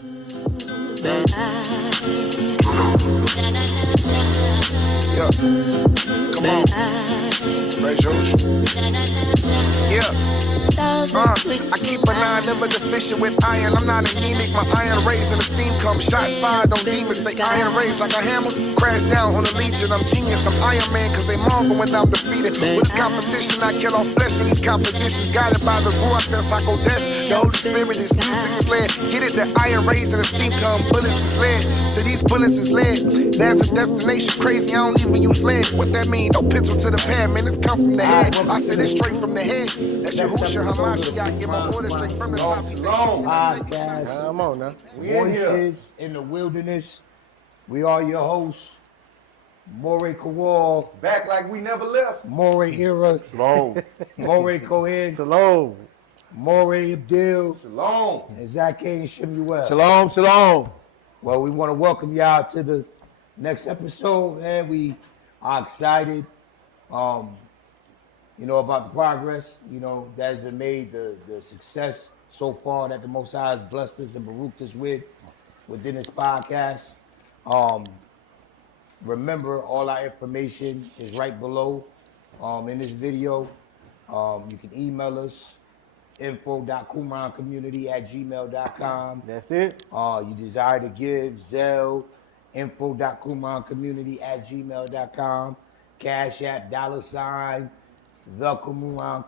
Yeah, come on, raise yours. Yeah. I keep an eye, never deficient with iron. I'm not anemic, my iron raised and the steam comes. Shots fired on demons, say iron raised like a hammer. Crash down on the legion, I'm genius, I'm Iron Man, cause they marvel when I'm defeated. With this competition, I kill off flesh when these competitions. Guided by the Ruach, that's Hakodesh. The Holy Spirit, this music is led. Get it, the iron raised and the steam come. Bullets is lead, so these bullets is lead. There's a destination crazy, I don't even use lead. What that mean? No pencil to the pen, man, it's come from the head. I said it's straight from the head. That's Yahusha Hamashiach, get my order straight from the top. He said, podcast. Come on now. Voices in the Wilderness. We are your hosts. Moray Kowal. Back like we never left. Moray Era. Shalom. Moray Cohen. Shalom. Moray Abdil. Shalom. And Zach and Shemuel. Shalom. Shalom. Well, we want to welcome y'all to the next episode, and we are excited, about the progress, that's been made, the success so far that the Most High has blessed us and baruched us within this podcast. Remember, all our information is right below in this video. You can email us, info.qumrancommunity@gmail.com. That's it. You desire to give, Zelle, info.qumrancommunity@gmail.com. Cash App, $, the Qumran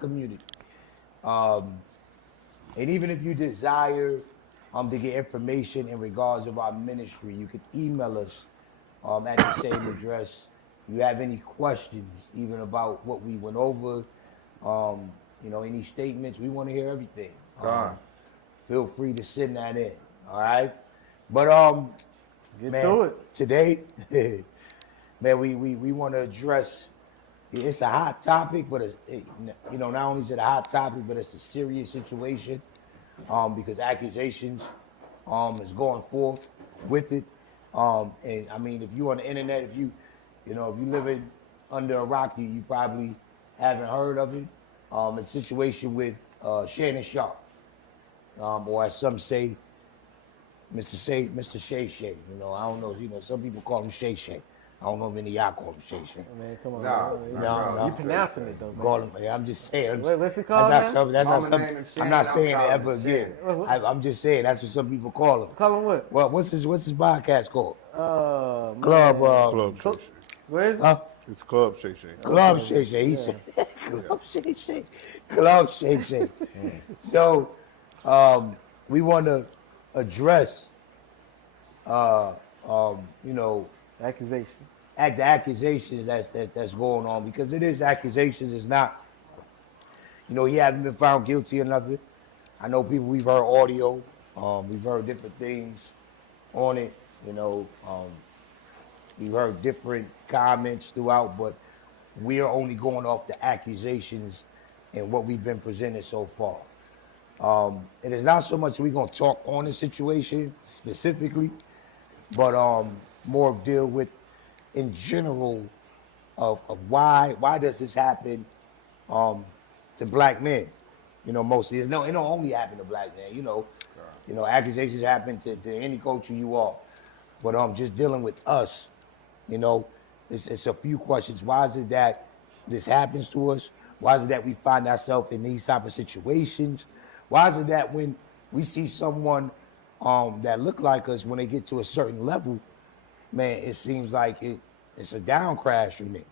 community. And even if you desire to get information in regards of our ministry, you can email us at the same address. If you have any questions, even about what we went over, any statements, we want to hear everything. Feel free to send that in. All right. But Get to it. Today, man, we want to address. It's a hot topic, but not only is it a hot topic, but it's a serious situation because accusations is going forth with it. And I mean, if you're on the internet, if you living under a rock, you probably haven't heard of it. A situation with Shannon, or as some say, Mr. Shay Shay. I don't know. Some people call him Shay Shay. I don't know if any of y'all call him Shay Shay. Man, come on. No. You pronouncing it though, man. Call him. I'm just saying. What's it called? That's not something. I'm not saying it ever again. I'm just saying that's what some people call him. Call him what? Well, what's his podcast called? Club. Club Shay Shay. Where is it? It's Club Shay Shay. Club Shay Shay. He said Club Shay Shay. Club Shay Shay. So, we want to address, Accusation. the accusations that's going on, because it is accusations. It's not, he hasn't been found guilty or nothing. I know people, we've heard audio, we've heard different things on it, we've heard different comments throughout, but we are only going off the accusations and what we've been presented so far. It is not so much we're going to talk on the situation specifically, but more deal with in general of why does this happen to black men? Mostly. It don't only happen to black men, accusations happen to any culture you are. But just dealing with us, it's a few questions. Why is it that this happens to us? Why is it that we find ourselves in these type of situations? Why is it that when we see someone that look like us, when they get to a certain level, man, it seems like it's a down crash for me.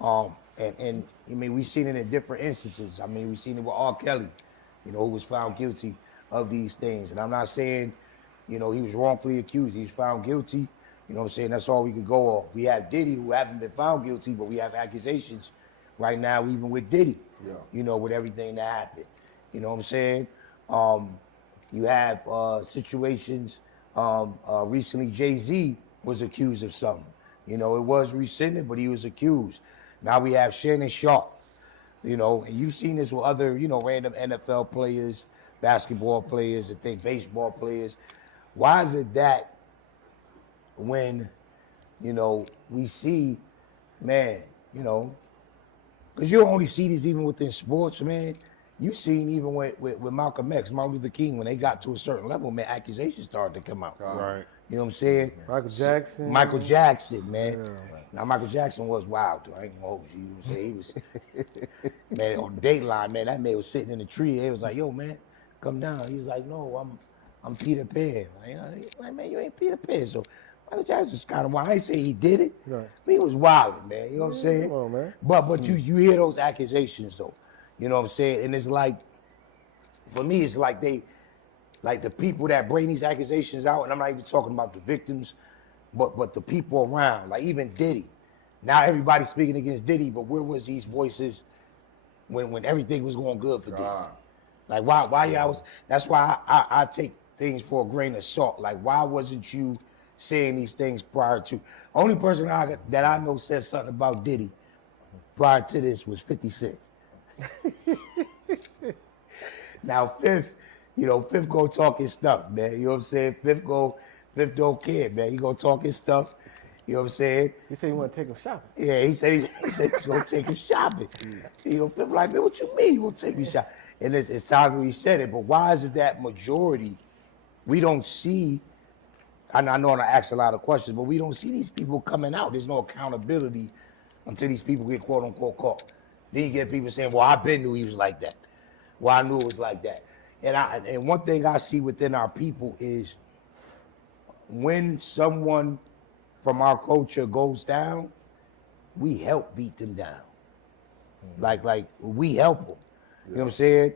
And I mean, we've seen it in different instances. I mean, we've seen it with R. Kelly, who was found guilty of these things. And I'm not saying, he was wrongfully accused. He was found guilty. That's all we could go off. We have Diddy, who haven't been found guilty, but we have accusations right now, even with Diddy, with everything that happened. You know what I'm saying? You have situations, recently Jay-Z was accused of something. It was rescinded, but he was accused. Now we have Shannon Sharp, and you've seen this with other, random NFL players, basketball players, I think baseball players. Why is it that when, we see, man, because you only see this even within sports, man. You seen even with Malcolm X, Martin Luther King, when they got to a certain level, man, accusations started to come out. Right. You know what I'm saying? Michael Jackson, man. Yeah. Now, Michael Jackson was wild, though. I ain't gonna hold you. You know what I'm saying? He was, man, on Dateline, man, that man was sitting in the tree. They was like, yo, man, come down. He was like, no, I'm Peter Pan. Like, man, you ain't Peter Pan. So Michael Jackson was kind of wild. I ain't say he did it. Right. But he was wild, man. You know what I'm saying? Come on, man. But you hear those accusations, though. You know what I'm saying? And it's like, for me, it's like the people that bring these accusations out, and I'm not even talking about the victims, but the people around, like even Diddy. Now everybody's speaking against Diddy, but where was these voices when everything was going good for Diddy? Like why y'all was? That's why I take things for a grain of salt. Like why wasn't you saying these things prior to? Only person that I know said something about Diddy prior to this was 50 Cent. Now Fifth go talk his stuff, man. You know what I'm saying? Fifth don't care, man. He gonna talk his stuff. You know what I'm saying? He said he want to take him shopping. Yeah, he said he's gonna take him shopping. You know, Fifth like, man, what you mean you gonna take me shopping? And it's time when he said it, but why is it that majority we don't see? And I know I ask a lot of questions, but we don't see these people coming out. There's no accountability until these people get quote unquote caught. Then you get people saying, well, I been knew he was like that. Well, I knew it was like that. And one thing I see within our people is when someone from our culture goes down, we help beat them down. Like we help them. You know what I'm saying?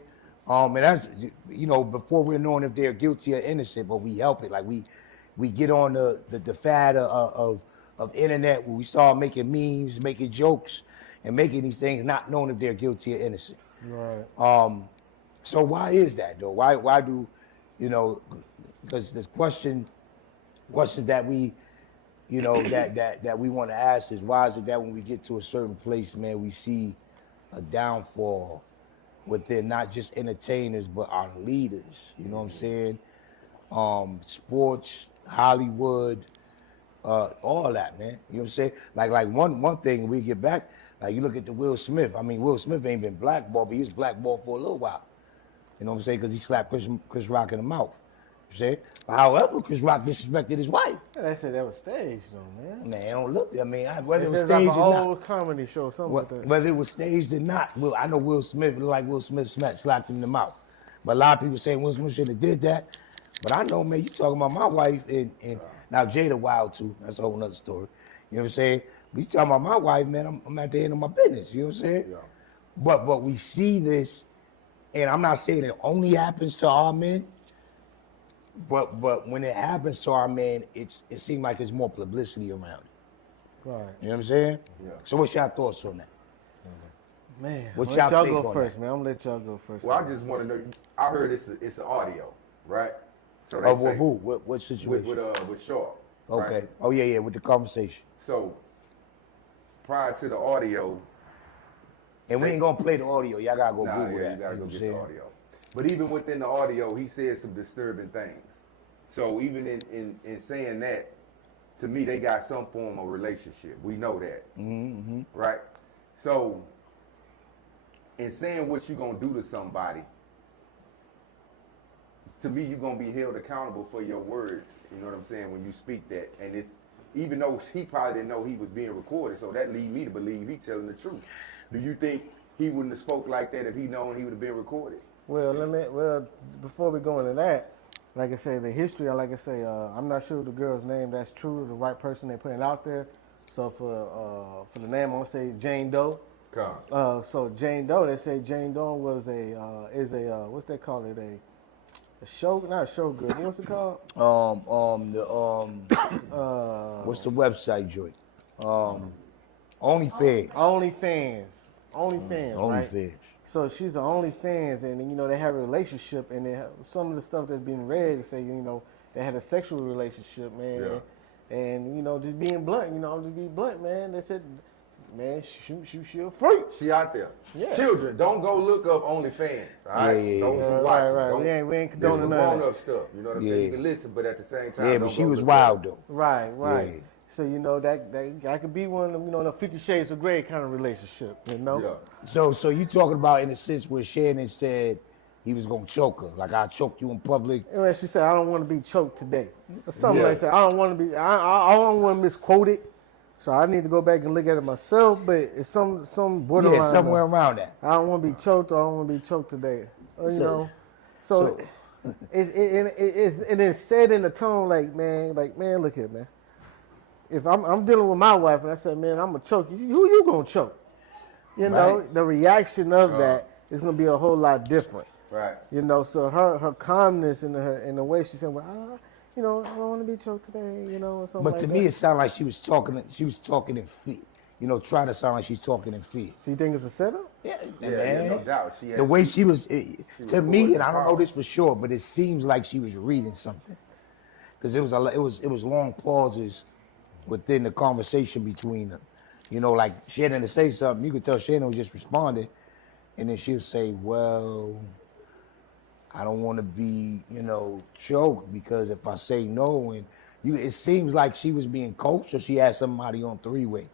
And that's, before we're knowing if they're guilty or innocent, but we help it. Like we get on the fad of internet where we start making memes, making jokes, and making these things not knowing if they're guilty or innocent. Right. So why is that though? Why do, because the question that we, that we want to ask is why is it that when we get to a certain place, man, we see a downfall within not just entertainers but our leaders. You know what I'm saying? Sports, Hollywood, all that, man. You know what I'm saying? Like one thing we get back, like you look at the Will Smith. I mean, Will Smith ain't been blackballed, but he was blackballed for a little while. You know what I'm saying? Because he slapped Chris Rock in the mouth. You see? However, Chris Rock disrespected his wife. Yeah, they said that was staged, though, man. Man, don't look. I mean, whether it was It's like staged an or not. old comedy show, something like that. Whether it was staged or not, I know Will Smith looked like Will Smith slapped him in the mouth. But a lot of people saying Will Smith should have did that. But I know, man, you talking about my wife and now Jada wild too. That's a whole nother story. You know what I'm saying? But you talking about my wife, man, I'm at the end of my business. You know what I'm saying? Yeah. But we see this, and I'm not saying it only happens to our men, but when it happens to our men, it seems like there's more publicity around it. Right. You know what I'm saying? Yeah. So what's your thoughts on that? Man, What I'll y'all let y'all think go on first, that? man. I'm gonna let y'all go first. Well, I just want to know. I heard it's an audio, right? So Of who? What situation? with Shaw. Okay. Right? Oh yeah, with the conversation. So prior to the audio, And we ain't gonna play the audio. Y'all gotta go nah, Google yeah, that. you gotta know go what get I'm the saying? audio. But even within the audio, he said some disturbing things. So even in saying that, to me, they got some form of relationship. We know that, right? So in saying what you gonna do to somebody, to me, you're gonna be held accountable for your words. You know what I'm saying? When you speak that, and it's even though he probably didn't know he was being recorded, so that lead me to believe he telling the truth. Do you think he wouldn't have spoke like that if he known he would have been recorded? Well, before we go into that, like I say, the history, I'm not sure the girl's name that's true, the right person they putting out there. So for the name, I'm gonna say Jane Doe. Come. So Jane Doe, they say Jane Doe was what's they call it, a show, not a show girl, what's it called? What's the website, Joy? OnlyFans. OnlyFans, right? OnlyFans. So she's an OnlyFans, and they have a relationship, and some of the stuff that's been read, they say they had a sexual relationship, man, and just being blunt, just be blunt, man. They said, man, she a freak. She out there. Yeah. Children, don't go look up OnlyFans. All right, Yeah. those who watch Right. it. We ain't condoning none of grown that. up stuff. You know what I'm saying? You can listen, but at the same time, Yeah, don't but she go was look wild up. though. Right. Yeah. So you know that could be one of the 50 Shades of Grey kind of relationship. You know. Yeah. So you talking about in the sense where Shannon said he was gonna choke her, like I choked you in public. And she said, "I don't want to be choked today," or something Yeah. like that. I don't want to be. I don't want to misquote it. So I need to go back and look at it myself. But it's some borderline. Yeah, somewhere around that. I don't want to be choked, or I don't want to be choked today. You know. So it's said in the tone like, man, look here, man. If I'm dealing with my wife and I said, man, I'm gonna choke you, who you gonna choke? You know, the reaction of that is gonna be a whole lot different. Right. You know, so her calmness and the way she said, well, I don't want to be choked today, you know, or something. But to me, it sounded like she was talking in fear. You know, trying to sound like she's talking in fear. So you think it's a setup? Yeah, Yeah, no doubt. The way she was, to me, and I don't know power. this for sure, but it seems like she was reading something, because it was long pauses within the conversation between them. You know, like Shannon to say something, you could tell Shannon was just responding, and then she'll say, "Well, I don't want to be, choked, because if I say no," and it seems like she was being coached, or she had somebody on three-way.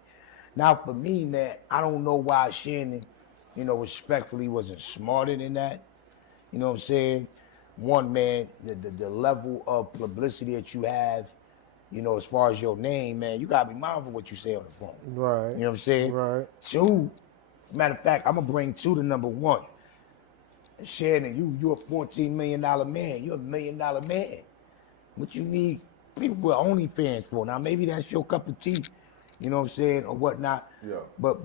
Now, for me, man, I don't know why Shannon, respectfully wasn't smarter than that. You know what I'm saying? One, man, the level of publicity that you have, as far as your name, man, you gotta be mindful what you say on the phone. Right. You know what I'm saying? Right. Two, matter of fact, I'm gonna bring two to number one. Shannon, you're a $14 million man. You're a $1 million man. What you need people with OnlyFans for? Now, maybe that's your cup of tea, you know what I'm saying, or whatnot. Yeah. But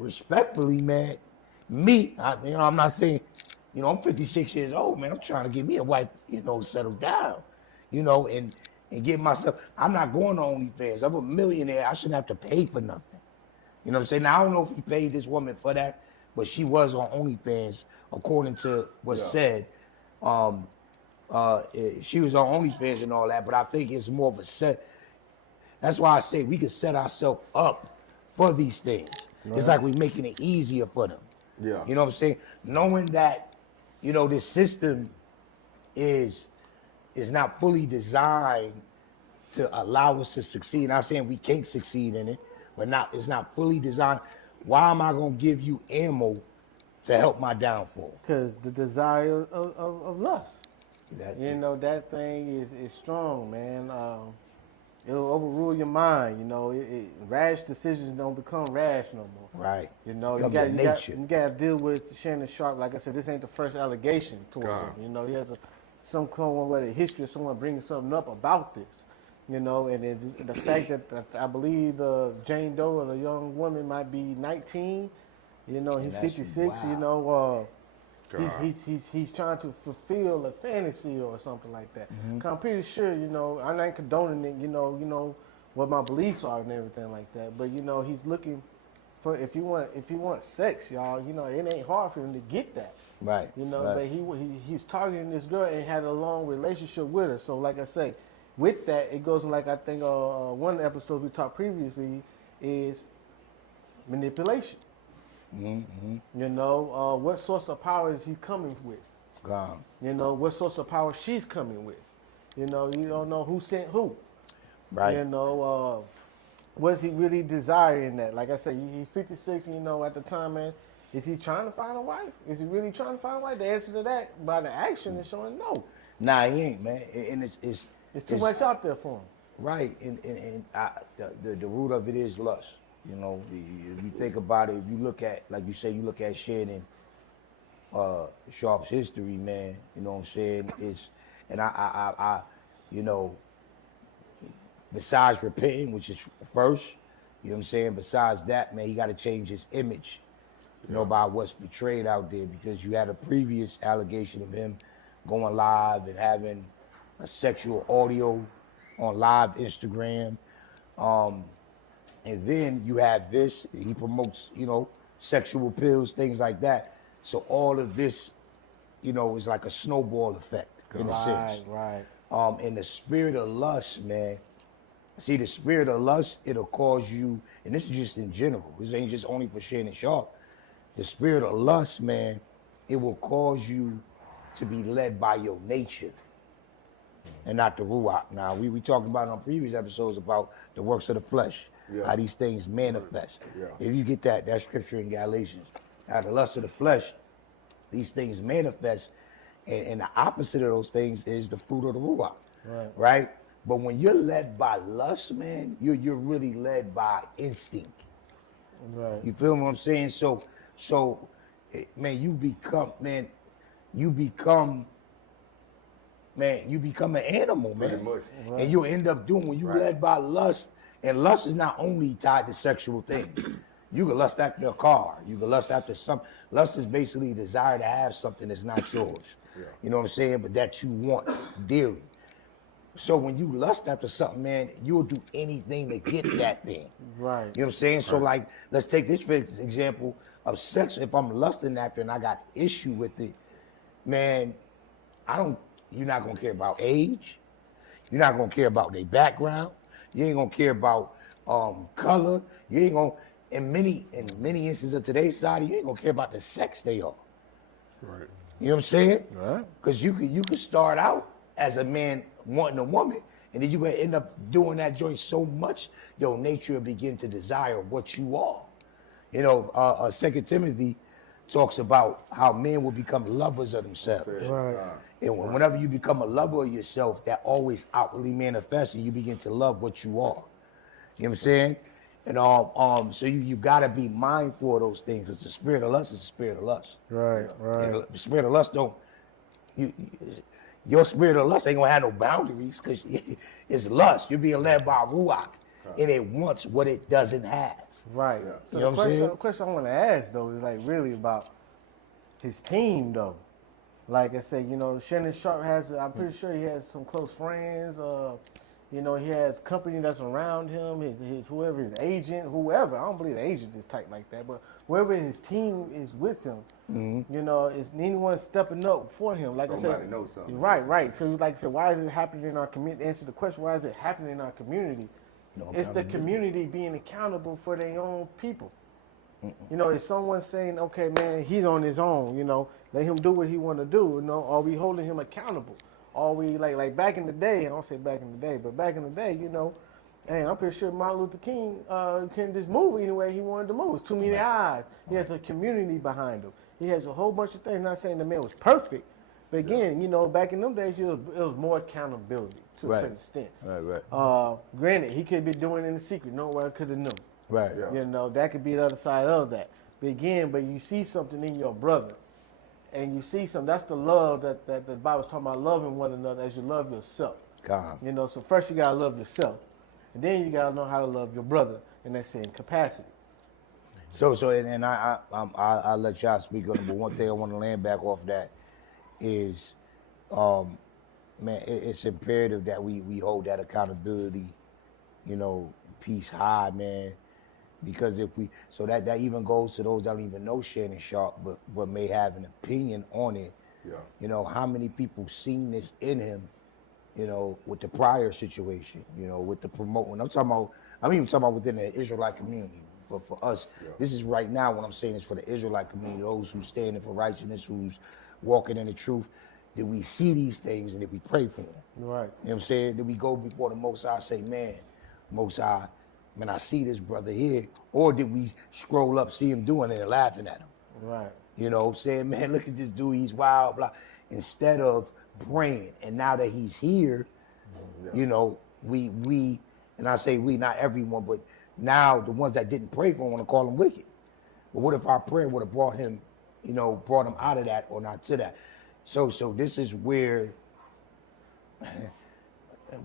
respectfully, man, I'm not saying, I'm 56 years old, man. I'm trying to get me a wife, settle down, and get myself. I'm not going to OnlyFans. I'm a millionaire. I shouldn't have to pay for nothing. You know what I'm saying? Now, I don't know if he paid this woman for that, but she was on OnlyFans, according to what's said. She was on OnlyFans and all that, but I think it's more of a set. That's why I say we can set ourselves up for these things. Right. It's like we're making it easier for them. Yeah. You know what I'm saying? Knowing that, this system is not fully designed to allow us to succeed. Not saying we can't succeed in it, but it's not fully designed. Why am I gonna give you ammo to help my downfall? Because the desire of lust. That thing is strong, man. It'll overrule your mind. Rash decisions don't become rash no more. Right. You gotta deal with Shannon Sharpe. Like I said, this ain't the first allegation towards him. He has some kind of history of someone bringing something up about this. And the fact that I believe Jane Doe, or the young woman, might be 19. He's 56. Wow. He's trying to fulfill a fantasy or something like that. Mm-hmm. I'm pretty sure, I'm not condoning it. What my beliefs are and everything like that. But he's looking for if you want sex, y'all. It ain't hard for him to get that. Right. But he's targeting this girl and had a long relationship with her. So like I say. With that, it goes like I think one episode we talked previously is manipulation. Mm-hmm. What source of power is he coming with? God. What source of power she's coming with? You don't know who sent who. Right. What's he really desiring that? Like I said, he's 56, at the time, man, is he trying to find a wife? Is he really trying to find a wife? The answer to that, by the action, is showing no. Nah, he ain't, man. And it's too much out there for him. Right, and the root of it is lust. If you think about it, if you look at, like you say, you look at Shannon Sharpe's history, man. You know what I'm saying? I besides repenting, which is first, you know what I'm saying? Besides that, man, he got to change his image, by what's portrayed out there, because you had a previous allegation of him going live and having a sexual audio on live Instagram. And then you have this, he promotes, sexual pills, things like that. So all of this, is like a snowball effect in a sense. Right. And the spirit of lust, man. See, the spirit of lust, it'll cause you, and this is just in general, this ain't just only for Shannon Sharpe. The spirit of lust, man, it will cause you to be led by your nature. and not the ruach. Now we talked about on previous episodes about the works of the flesh, how these things manifest. If you get that scripture in Galatians, now the lust of the flesh, these things manifest, and the opposite of those things is the fruit of the ruach, right? But when you're led by lust, man, you're really led by instinct. Right. You feel what I'm saying? So, man, you become an animal, man. Pretty much. And you end up doing when you led by lust, and lust is not only tied to sexual things. You can lust after a car. You can lust after something. Lust is basically a desire to have something that's not yours. You know what I'm saying? But that you want dearly. So when you lust after something, man, you'll do anything to get that thing. Right. You know what I'm saying? So like, let's take this for example of sex. If I'm lusting after and I got issue with it, man, you're not gonna care about age. You're not gonna care about their background. You ain't gonna care about color. You ain't gonna, in many instances of today's society, you ain't gonna care about the sex they are. Right. You know what I'm saying? Right. Because you could start out as a man wanting a woman, and then you gonna end up doing that joint so much, your nature will begin to desire what you are. You know, 2 Timothy talks about how men will become lovers of themselves. Right. And whenever you become a lover of yourself, that always outwardly manifests, and you begin to love what you are. You know what I'm saying? And so you gotta be mindful of those things. Because the spirit of lust is the spirit of lust. Right. Right. And the spirit of lust your spirit of lust ain't gonna have no boundaries because it's lust. You're being led by ruach, and it wants what it doesn't have. Right. So You know what I'm saying? the question I want to ask though is like really about his team though. Like I said, you know, Shannon Sharp I'm pretty sure he has some close friends. You know, he has company that's around him, his whoever, his agent, whoever. I don't believe the agent is tight like that, but whoever his team is with him, you know, is anyone stepping up for him? Like Somebody I said, knows something. Right. So like I said, why is it happening in our community? Answer the question, why is it happening in our community? It's the community being accountable for their own people. You know, if someone's saying, okay, man, he's on his own, you know, let him do what he want to do, you know, are we holding him accountable? Are we, like back in the day, I don't say back in the day, but back in the day, you know, hey, I'm pretty sure Martin Luther King can just move any way he wanted to move. It's too many eyes. He has a community behind him. He has a whole bunch of things, not saying the man was perfect, but again, you know, back in them days, it was more accountability to a certain extent. Right. Granted, he could be doing it in the secret. No one could have known. Right. You know, that could be the other side of that. But again, but you see something in your brother, and you see something. That's the love that the Bible's talking about, loving one another as you love yourself. God. You know, so first you gotta love yourself, and then you gotta know how to love your brother in that same capacity. So I'll let y'all speak on it, but one thing I want to land back off that is, man, it's imperative that we hold that accountability, you know, piece high, man. Because if we, so that even goes to those that don't even know Shannon Sharp, but may have an opinion on it. Yeah. You know, how many people seen this in him, you know, with the prior situation, you know, with the promoting. I'm even talking about within the Israelite community. For us, this is right now what I'm saying is for the Israelite community, those who standing for righteousness, who's walking in the truth. Did we see these things and did we pray for them? Right. You know what I'm saying? Did we go before the Most High and say, man, Most High, man, I see this brother here, or did we scroll up, see him doing it and laughing at him? Right. You know, saying, man, look at this dude, he's wild, blah. Instead of praying, and now that he's here, you know, we, and I say we, not everyone, but now the ones that didn't pray for him want to call him wicked. But what if our prayer would have brought him, you know, brought him out of that or not to that? So this is where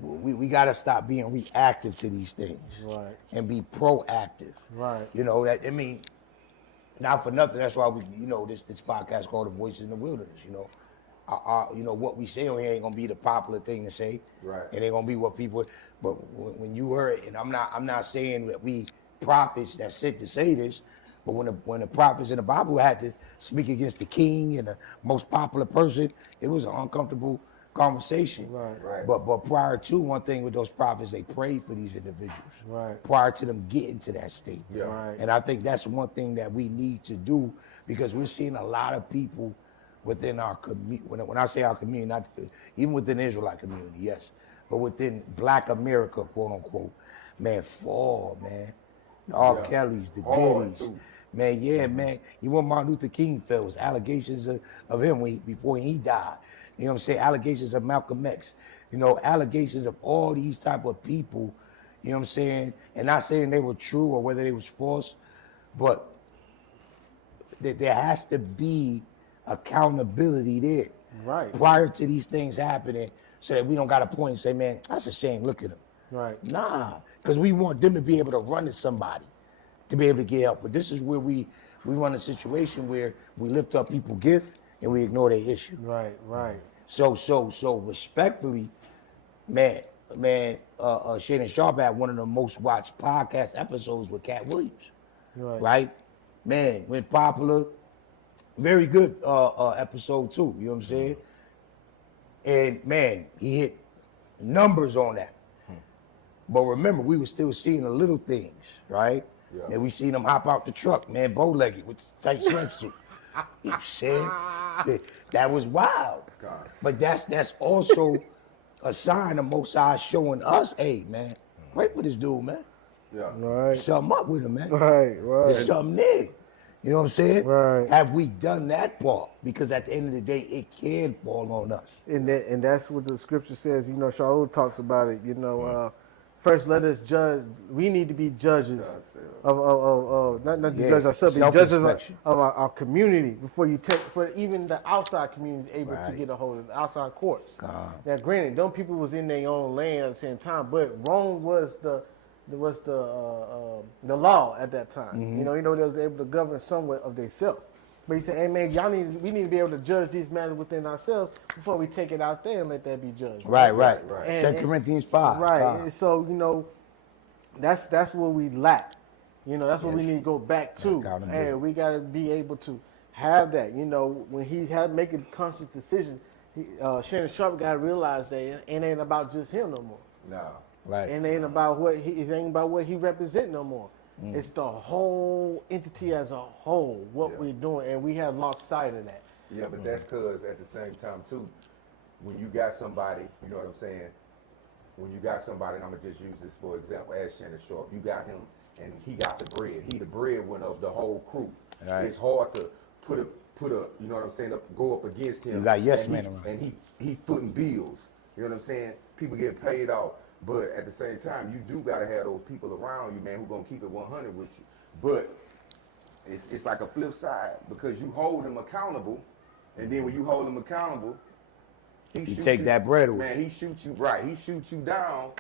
we got to stop being reactive to these things, Right. and be proactive. Right. You know, that, I mean, not for nothing. That's why we, you know, this podcast called The Voices in the Wilderness. You know, you know what we say on here ain't gonna be the popular thing to say. Right. It ain't gonna be what people. But when you heard, and I'm not saying that we prophets that sit to say this, but when the prophets in the Bible had to speak against the king and the most popular person, it was an uncomfortable conversation. Right. But prior to, one thing with those prophets, they prayed for these individuals. Right. Prior to them getting to that state. Yeah. Right. And I think that's one thing that we need to do, because we're seeing a lot of people within our community. When I say our community, not even within the Israelite community, yes, but within Black America, quote unquote, man, fall, man. The R. Kellys, the Diddy's, man, yeah, man. You know what Martin Luther King felt was allegations of him before he died. You know what I'm saying? Allegations of Malcolm X. You know, allegations of all these type of people. You know what I'm saying? And not saying they were true or whether they was false, but there has to be accountability there. Right. Prior to these things happening, so that we don't got to point and say, man, that's a shame, look at them. Right. Nah, because we want them to be able to run to somebody, to be able to get help. But this is where we run a situation where we lift up people's gift and we ignore their issue. Right, right. So respectfully, man, Shannon Sharp had one of the most watched podcast episodes with Cat Williams. Right? Man, went popular. Very good episode too, you know what I'm saying? And man, he hit numbers on that. But remember, we were still seeing the little things, right? Yeah. And we seen him hop out the truck, man, bow-legged with tight sweatsuit. You know what I'm saying? That was wild. God. But that's also a sign of Most High showing us, hey, man, pray for this dude, man. Yeah. Right. Something up with him, man. Right. There's something there. You know what I'm saying? Right. Have we done that part? Because at the end of the day, it can fall on us. And that's what the scripture says. You know, Shaul talks about it. You know, first let us judge. We need to be judges of not to judge ourselves, but judges of our community before you take, for even the outside community is able to get a hold of the outside courts. Now, granted, them people was in their own land at the same time, but Rome was the law at that time. You know, they was able to govern somewhat of themselves. But he said, hey man, we need to be able to judge these matters within ourselves before we take it out there and let that be judged. Right. 2 And, Corinthians 5. Right. 5. And so, you know, that's what we lack. You know, that's what we need to go back to. And we got to be able to have that. You know, when he had making conscious decisions, Shannon Sharp got to realize that it ain't about just him no more. No. Right. It ain't about what he represent no more. It's the whole entity as a whole, what we're doing, and we have lost sight of that. Yeah, but that's because at the same time too, when you got somebody, you know what I'm saying? When you got somebody, and I'm gonna just use this for example, as Shannon Sharp, you got him and he got the bread. He the breadwinner of the whole crew. Right. It's hard to put a you know what I'm saying, go up against him. You got yes man around. And he footing bills. You know what I'm saying? People get paid off. But at the same time, you do gotta have those people around you, man, who gonna keep it 100 with you. But it's like a flip side, because you hold them accountable, and then when you hold them accountable, he take that bread away. Man, he shoots you down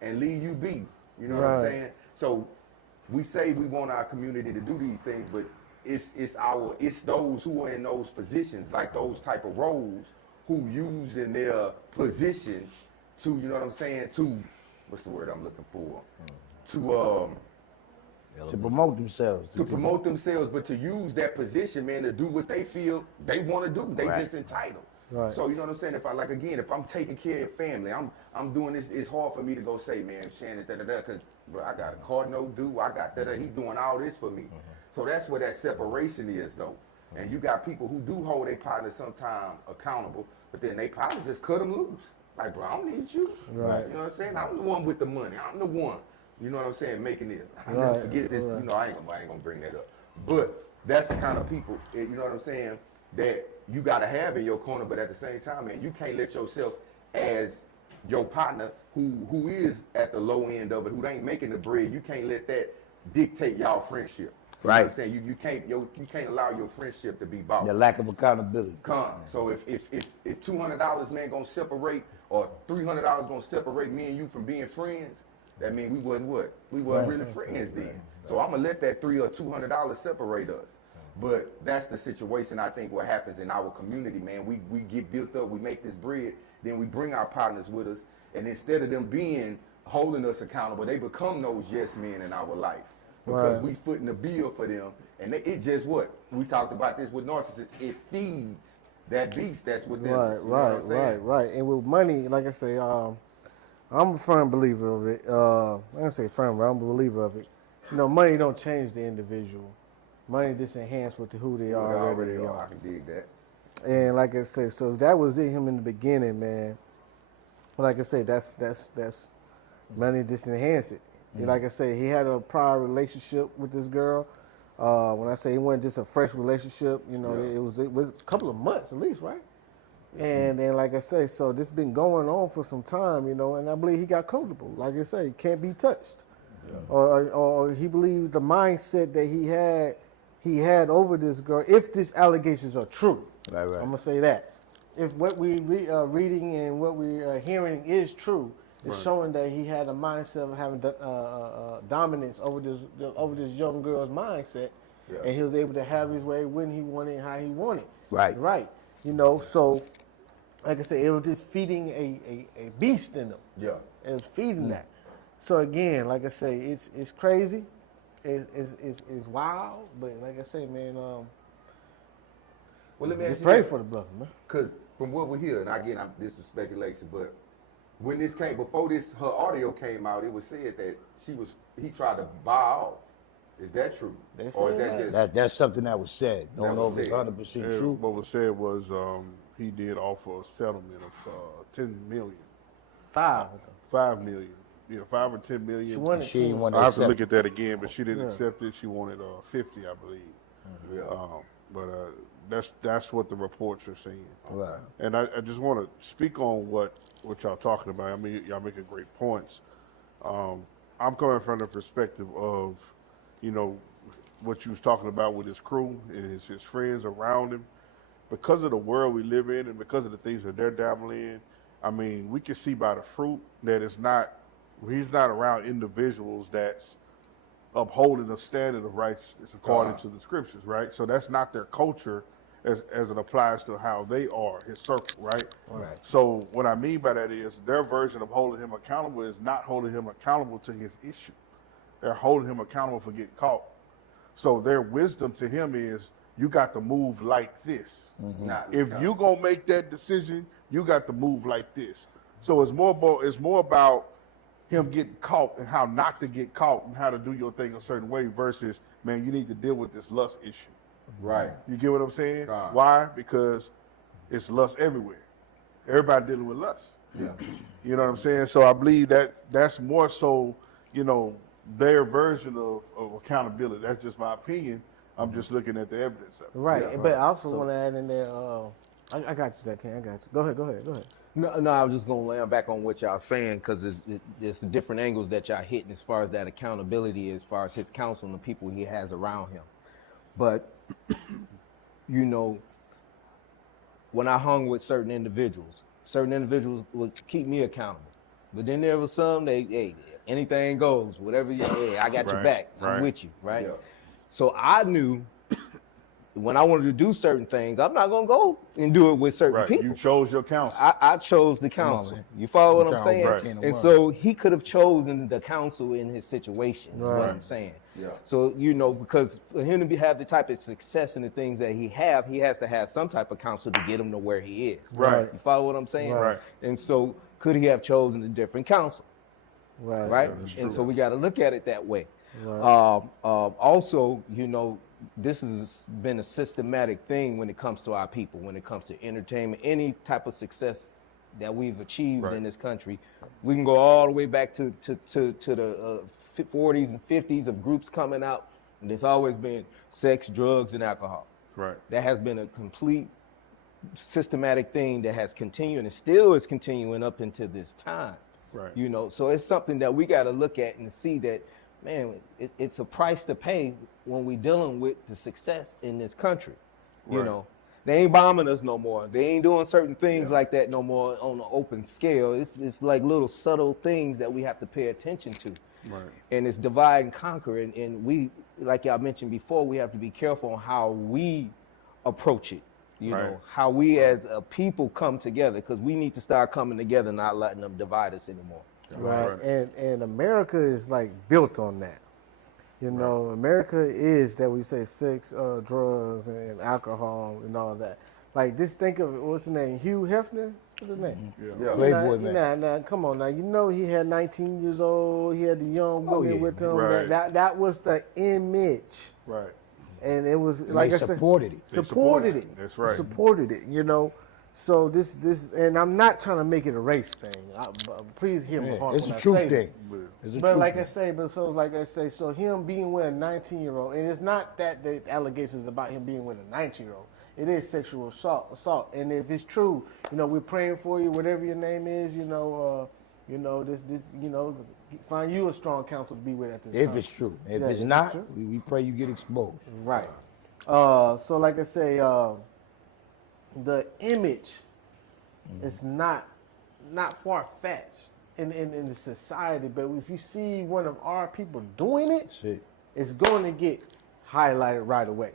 and leave you be. You know what I'm saying? So we say we want our community to do these things, but it's those who are in those positions, like those type of roles, who use in their position to, you know what I'm saying, to, what's the word I'm looking for? To promote themselves. To promote themselves, but to use that position, man, to do what they feel they want to do. They just entitled. Right. So, you know what I'm saying? If I'm taking care of your family, I'm doing this, it's hard for me to go say, man, Shannon, because I got a car no due, I got he's doing all this for me. So that's where that separation is, though. And you got people who do hold their partners sometimes accountable, but then they probably just cut them loose. Like, bro, I don't need you. Right. You know what I'm saying? I'm the one with the money. I'm the one. You know what I'm saying? Making it. I never forget this. You know, I ain't gonna bring that up. But that's the kind of people, you know what I'm saying, that you gotta have in your corner. But at the same time, man, you can't let yourself, as your partner who is at the low end of it, who ain't making the bread, you can't let that dictate y'all friendship. You know what I'm saying? You can't allow your friendship to be bought. The lack of accountability. So if $200, man, gonna separate, or $300 gonna separate me and you from being friends, that means we wasn't what? We wasn't really friends then. So I'm gonna let that $300 or $200 separate us. But that's the situation, I think, what happens in our community, man. We get built up, we make this bread, then we bring our partners with us, and instead of them holding us accountable, they become those yes men in our life. Because we footing the bill for them, and it just what? We talked about this with narcissists. It feeds that beast that's within us. Right. And with money, like I say, I'm a firm believer of it. I'm gonna say firm, but I'm a believer of it. You know, money don't change the individual. Money just enhance who they are. I can dig that. And like I said, so that was in him in the beginning, man. But like I said, that's money just enhance it. And like I said, he had a prior relationship with this girl. When I say it wasn't just a fresh relationship, you know, it was a couple of months at least, right? And then, like I say, so this been going on for some time, you know, and I believe he got comfortable. Like I say, he can't be touched. Or he believed the mindset that he had over this girl, if these allegations are true. Right. I'm going to say that. If what we reading and what we are hearing is true, it's showing that he had a mindset of having dominance over this young girl's mindset, and he was able to have his way when he wanted, how he wanted. Right. You know, so like I said, it was just feeding a beast in him. Yeah. It was feeding that. So again, like I say, it's crazy, it's wild, but like I say, man, well, let me ask you pray for the brother, man. Because from what we hear, and again, this is speculation, but when this came, before her audio came out, it was said that he tried to buy off. Is that true? Or is that just... That's something that was said. Don't know if it's 100% true. What was said was he did offer a settlement of $10 million. $5 million. Yeah, 5 or 10 million. She wanted She didn't want I to have to accept look at that again, but she didn't accept it. She wanted 50, I believe. But that's what the reports are saying. Right. And I just want to speak on what y'all talking about. I mean, y'all making great points. I'm coming from the perspective of, you know, what you was talking about with his crew and his friends around him. Because of the world we live in and because of the things that they're dabbling in, I mean, we can see by the fruit that he's not around individuals that's upholding a standard of righteousness according to the scriptures, right? So that's not their culture as it applies to how they are, his circle, right? Right. So what I mean by that is their version of holding him accountable is not holding him accountable to his issue. They're holding him accountable for getting caught. So their wisdom to him is, you got to move like this. If you gonna make that decision, you got to move like this. So it's more about him getting caught and how not to get caught and how to do your thing a certain way versus, man, you need to deal with this lust issue. Right. You get what I'm saying? Why? Because it's lust everywhere. Everybody dealing with lust. Yeah. You know what I'm saying? So I believe that's more so, you know, their version of accountability. That's just my opinion. I'm just looking at the evidence of it. Right, but I also want to add in there, I got you, Zach, I got you. Go ahead. No, I was just going to land back on what y'all saying because it's different angles that y'all hitting as far as that accountability, as far as his counsel and the people he has around him. But, you know, when I hung with certain individuals would keep me accountable. But then there was some, hey, anything goes, whatever I got your back, I'm with you, right? Yeah. So I knew when I wanted to do certain things, I'm not going to go and do it with certain people. You chose your counsel. I chose the counsel. You follow what I'm saying? Right. And so he could have chosen the counsel in his situation, is what I'm saying. Yeah. So, you know, because for him to have the type of success in the things that he has to have some type of counsel to get him to where he is. Right. You follow what I'm saying? Right. And so could he have chosen a different counsel? Right. Yeah, and so we got to look at it that way. Right. Also, you know, this has been a systematic thing when it comes to our people, when it comes to entertainment, any type of success that we've achieved in this country. We can go all the way back to the 40s and 50s of groups coming out, and there's always been sex, drugs, and alcohol. Right. That has been a complete systematic thing that has continued and still is continuing up into this time. Right. You know, so it's something that we got to look at and see that, man, it's a price to pay when we dealing with the success in this country. You know, they ain't bombing us no more. They ain't doing certain things like that no more on an open scale. It's like little subtle things that we have to pay attention to. Right. And it's divide and conquer. And we, like y'all mentioned before, we have to be careful on how we approach it. You know, how we as a people come together, because we need to start coming together, not letting them divide us anymore. Right. And America is like built on that. You know, America is that we say sex, drugs, and alcohol and all that. Like, just think of, what's his name, Hugh Hefner? What's his name? Playboy man. Now, come on now. You know he had 19 years old. He had the young woman with him. Right. That was the image. Right. and it was like I said, supported it. Supported it. That's right. Supported it. You know. So this, and I'm not trying to make it a race thing. Please hear my heart It's when a I true say thing. this. But like I say, so him being with a 19-year-old, and it's not that the allegations about him being with a 19-year-old. It is sexual assault, and if it's true, you know, we're praying for you, whatever your name is, find you a strong counsel to be with at this time. If it's true. If Yeah, it's if not, true. we pray you get exposed. Right. So like I say, the image is not far-fetched in the society, but if you see one of our people doing it, it's going to get highlighted right away.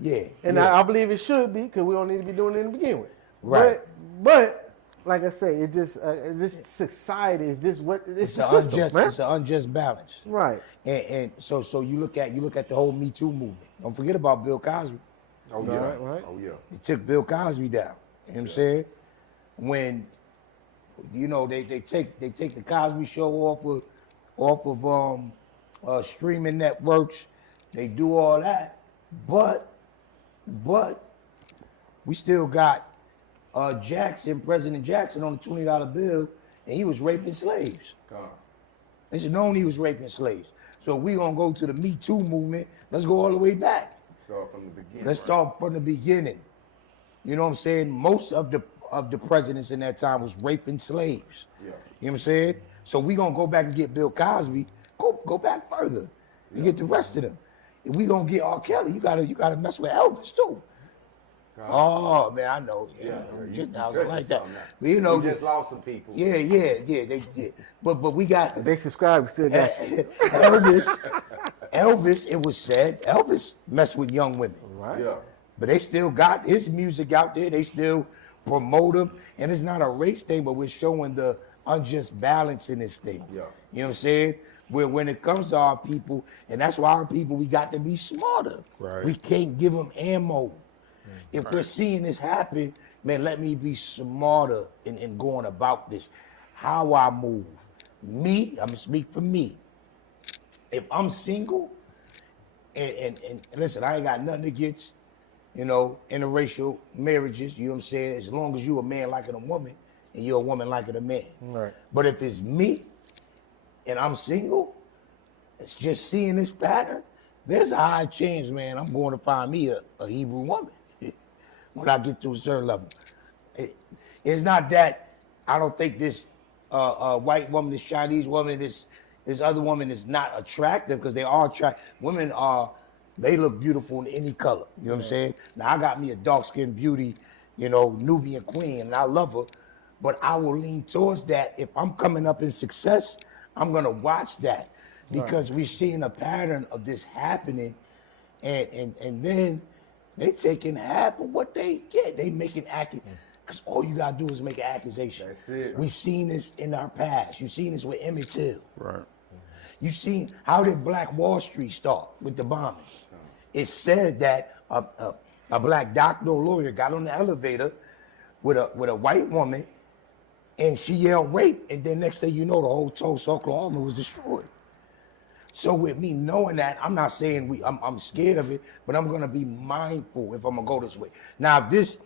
Yeah. And yeah. I believe it should be, because we don't need to be doing it to begin with. Right. But like I say, it just this society is just what it's the system, man. It's an unjust balance. Right. And so you look at the whole Me Too movement. Don't forget about Bill Cosby. Oh yeah. Right. Oh yeah. They took Bill Cosby down. You know what I'm saying? When they take the Cosby Show off of streaming networks, they do all that, but we still got President Jackson on the $20 bill, and he was raping slaves. It's known he was raping slaves. So we gonna go to the Me Too movement. Let's go all the way back. Start from the beginning. Let's start from the beginning. You know what I'm saying? Most of the presidents in that time was raping slaves. Yeah. You know what I'm saying? So we gonna go back and get Bill Cosby. Go back further and get the rest of them. If we gonna get R. Kelly, you gotta mess with Elvis too. Oh man, I know. Yeah, I was like that. But, you know, we just lost some people. Yeah, they did. But we got They subscribe, still got you. Elvis. It was said Elvis messed with young women. Right. Yeah. But they still got his music out there. They still promote him. And it's not a race thing, but we're showing the unjust balance in this thing. Yeah. You know what I'm saying? Where when it comes to our people, and that's why our people, we got to be smarter. Right. We can't give them ammo. If we're seeing this happen, man, let me be smarter in going about this. How I move. Me, I'm going to speak for me. If I'm single, and listen, I ain't got nothing against, interracial marriages, you know what I'm saying? As long as you a man liking a woman, and you're a woman liking a man. Right. But if it's me, and I'm single, it's just seeing this pattern, there's a high chance, man, I'm going to find me a Hebrew woman when I get to a certain level. It's not that I don't think this white woman, this Chinese woman, this other woman is not attractive, because they are attractive. Women they look beautiful in any color. You know what I'm saying? Now, I got me a dark-skinned beauty, Nubian queen, and I love her, but I will lean towards that. If I'm coming up in success, I'm going to watch that, because we're seeing a pattern of this happening, and then they taking half of what they get. They making because all you gotta do is make an accusation. That's it. We seen this in our past. You seen this with Emmett Till. Right. You seen how did Black Wall Street start with the bombing? It said that a black doctor or lawyer got on the elevator with a white woman, and she yelled rape, and then next thing you know, the whole Tulsa, Oklahoma was destroyed. So with me knowing that, I'm not saying I'm scared of it, but I'm gonna be mindful if I'm gonna go this way. Now, if this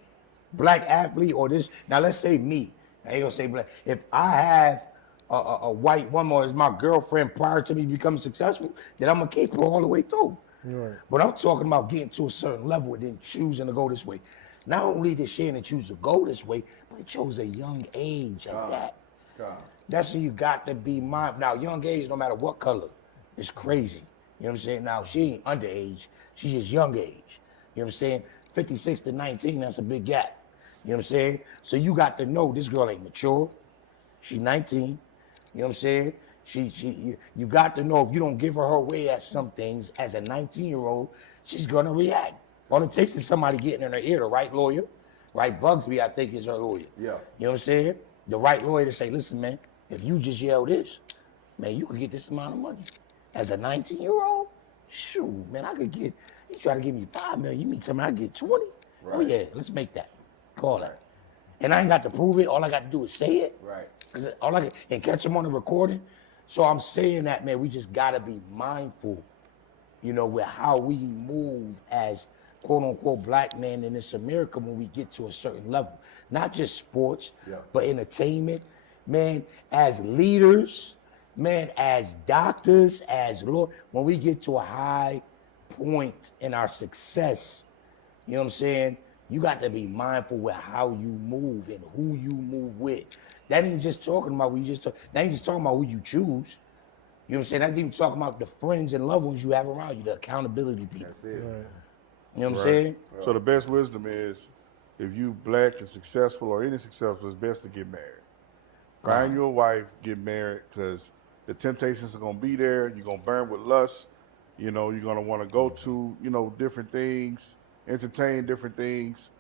black athlete or this, now let's say me, I ain't gonna say black. If I have a white woman or is my girlfriend prior to me becoming successful, then I'm gonna keep her all the way through. Right. But I'm talking about getting to a certain level and then choosing to go this way. Not only did Shannon choose to go this way, but he chose a young age at that. That's what you got to be mindful. Now, young age, no matter what color, it's crazy. You know what I'm saying? Now, she ain't underage. She's just young age. You know what I'm saying? 56 to 19, that's a big gap. You know what I'm saying? So you got to know this girl ain't mature. She's 19. You know what I'm saying? You got to know if you don't give her way at some things as a 19-year-old, she's going to react. All it takes is somebody getting in her ear, the right lawyer. Right Bugsby, I think, is her lawyer. Yeah. You know what I'm saying? The right lawyer to say, listen, man, if you just yell this, man, you could get this amount of money. As a 19-year-old, shoot, man, I could get, you try to give me $5 million, you mean tell me I get 20? Right. Oh yeah, let's make that. Call her. And I ain't got to prove it, all I got to do is say it. Right. Cause and catch them on the recording. So I'm saying that, man, we just gotta be mindful you know, with how we move as quote unquote black men in this America when we get to a certain level. Not just sports, but entertainment, man, as leaders, man, as doctors, as lawyers, when we get to a high point in our success, you know what I'm saying? You got to be mindful with how you move and who you move with. That ain't just talking about that ain't just talking about who you choose. You know what I'm saying? That's even talking about the friends and loved ones you have around you, the accountability people. That's it. You know what I'm saying? So the best wisdom is, if you black and successful or any successful, it's best to get married. Find your wife, get married, because the temptations are gonna be there. You're gonna burn with lust. You know, you're gonna want to go to, you know, different things, entertain different things,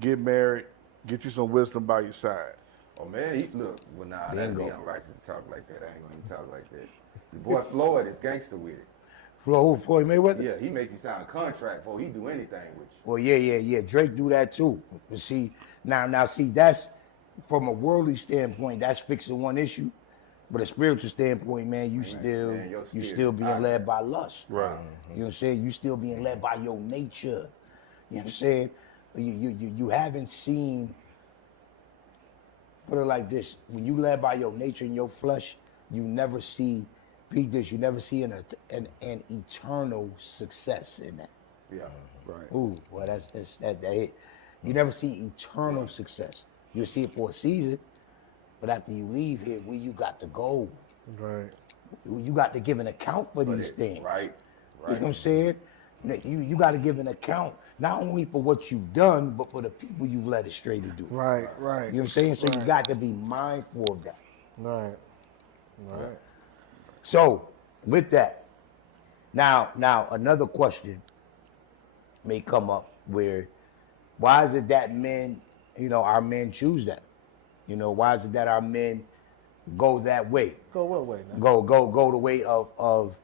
get married, get you some wisdom by your side. Oh man, look, well nah, that'd be unrighteous to talk like that. I ain't gonna even talk like that. Your boy Floyd is gangster with it. Floyd Mayweather? Yeah, he make you sign a contract before he do anything with you. Well, yeah. Drake do that too. But see, now see, that's from a worldly standpoint, that's fixing one issue. But a spiritual standpoint, man, you still being led by lust. Right. You know what I'm saying? You still being led by your nature. You know what I'm saying? You haven't seen, put it like this, when you led by your nature and your flesh, you never see, peep this, you never see an eternal success in that. Yeah. Right. Ooh, well, that hit. You never see eternal success. You see it for a season, but after you leave here, where you got to go? Right. You got to give an account for these things. Right. You know what I'm saying? You got to give an account, not only for what you've done, but for the people you've led astray to do. Right. You know what I'm saying? So you got to be mindful of that. Right. So, with that, now another question may come up where, why is it that men, you know, our men choose that? You know, why is it that our men go that way? Go what way? Now? Go the way of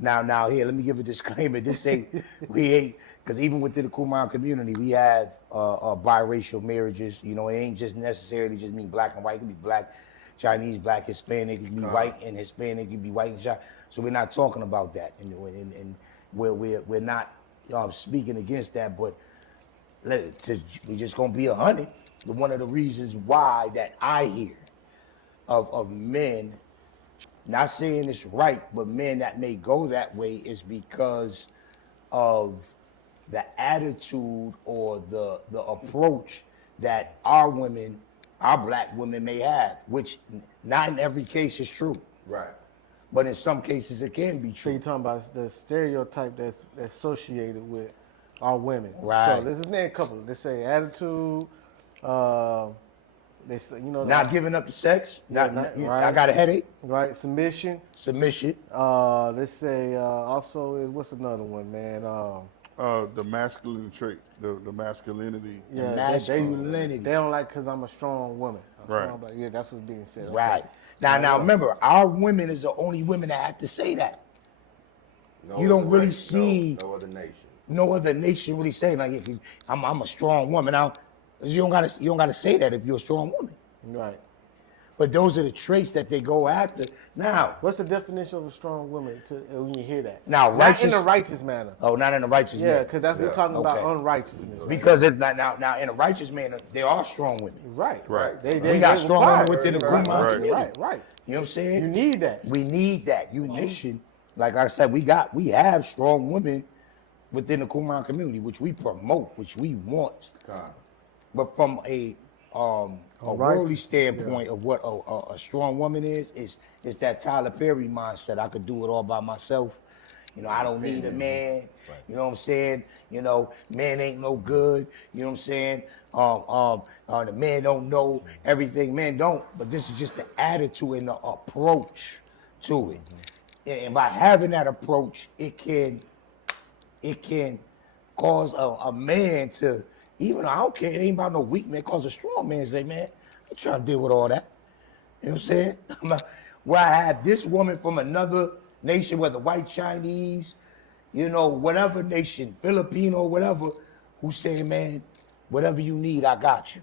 now here, let me give a disclaimer. This ain't, we ain't, because even within the Qumran community, we have biracial marriages. You know, it ain't just necessarily just mean black and white. It can be black, Chinese, black, Hispanic. It can be white and Hispanic. It can be white and Chinese. So we're not talking about that, and we're not speaking against that. But we're just gonna be 100. One of the reasons why that I hear of men, not saying it's right, but men that may go that way is because of the attitude or the approach that our women, our black women may have, which not in every case is true. Right. But in some cases it can be So true. you're talking about the stereotype that's associated with our women. Right. So let's name a couple. Let's say attitude, they say, you know, Not giving up the sex. Yeah, I got a headache. right, submission. Submission. Let's say also what's another one, man? The masculine trait, the masculinity. Yeah, Masculinity. They don't like because I'm a strong woman. Right. Yeah, that's what's being said. Right. Now remember, our women is the only women that have to say that. You don't really race, see no other nation. no other nation really saying like, I'm a strong woman. Now, you don't gotta say that if you're a strong woman. Right. But those are the traits that they go after. Now, What's the definition of a strong woman when you hear that? Now, not righteous- in a righteous manner. oh, not in a righteous Yeah, man. because that's what we're talking about Okay. unrighteousness. Right? Because it, now in a righteous man, there are strong women. Right. Right. They We got they strong require women it. within the Right. Qumran Right. community. Right. You know what I'm saying? You need that. We need that. You nation, like I said, we have strong women within the Qumran community, which we promote, which we want. But from a worldly standpoint of what a strong woman is that Tyler Perry mindset. I could do it all by myself. You know, I don't need a man. You know what I'm saying? You know, man ain't no good. You know what I'm saying? The man don't know everything. Men don't. But this is just the attitude and the approach to it. And by having that approach, it can cause a man to, even I don't care, it ain't about no weak man, cause a strong man say, man, I ain't trying to deal with all that. You know what I'm saying? Where I have this woman from another nation, whether white, Chinese, you know, whatever nation, Filipino, whatever, who's saying, man, whatever you need, I got you.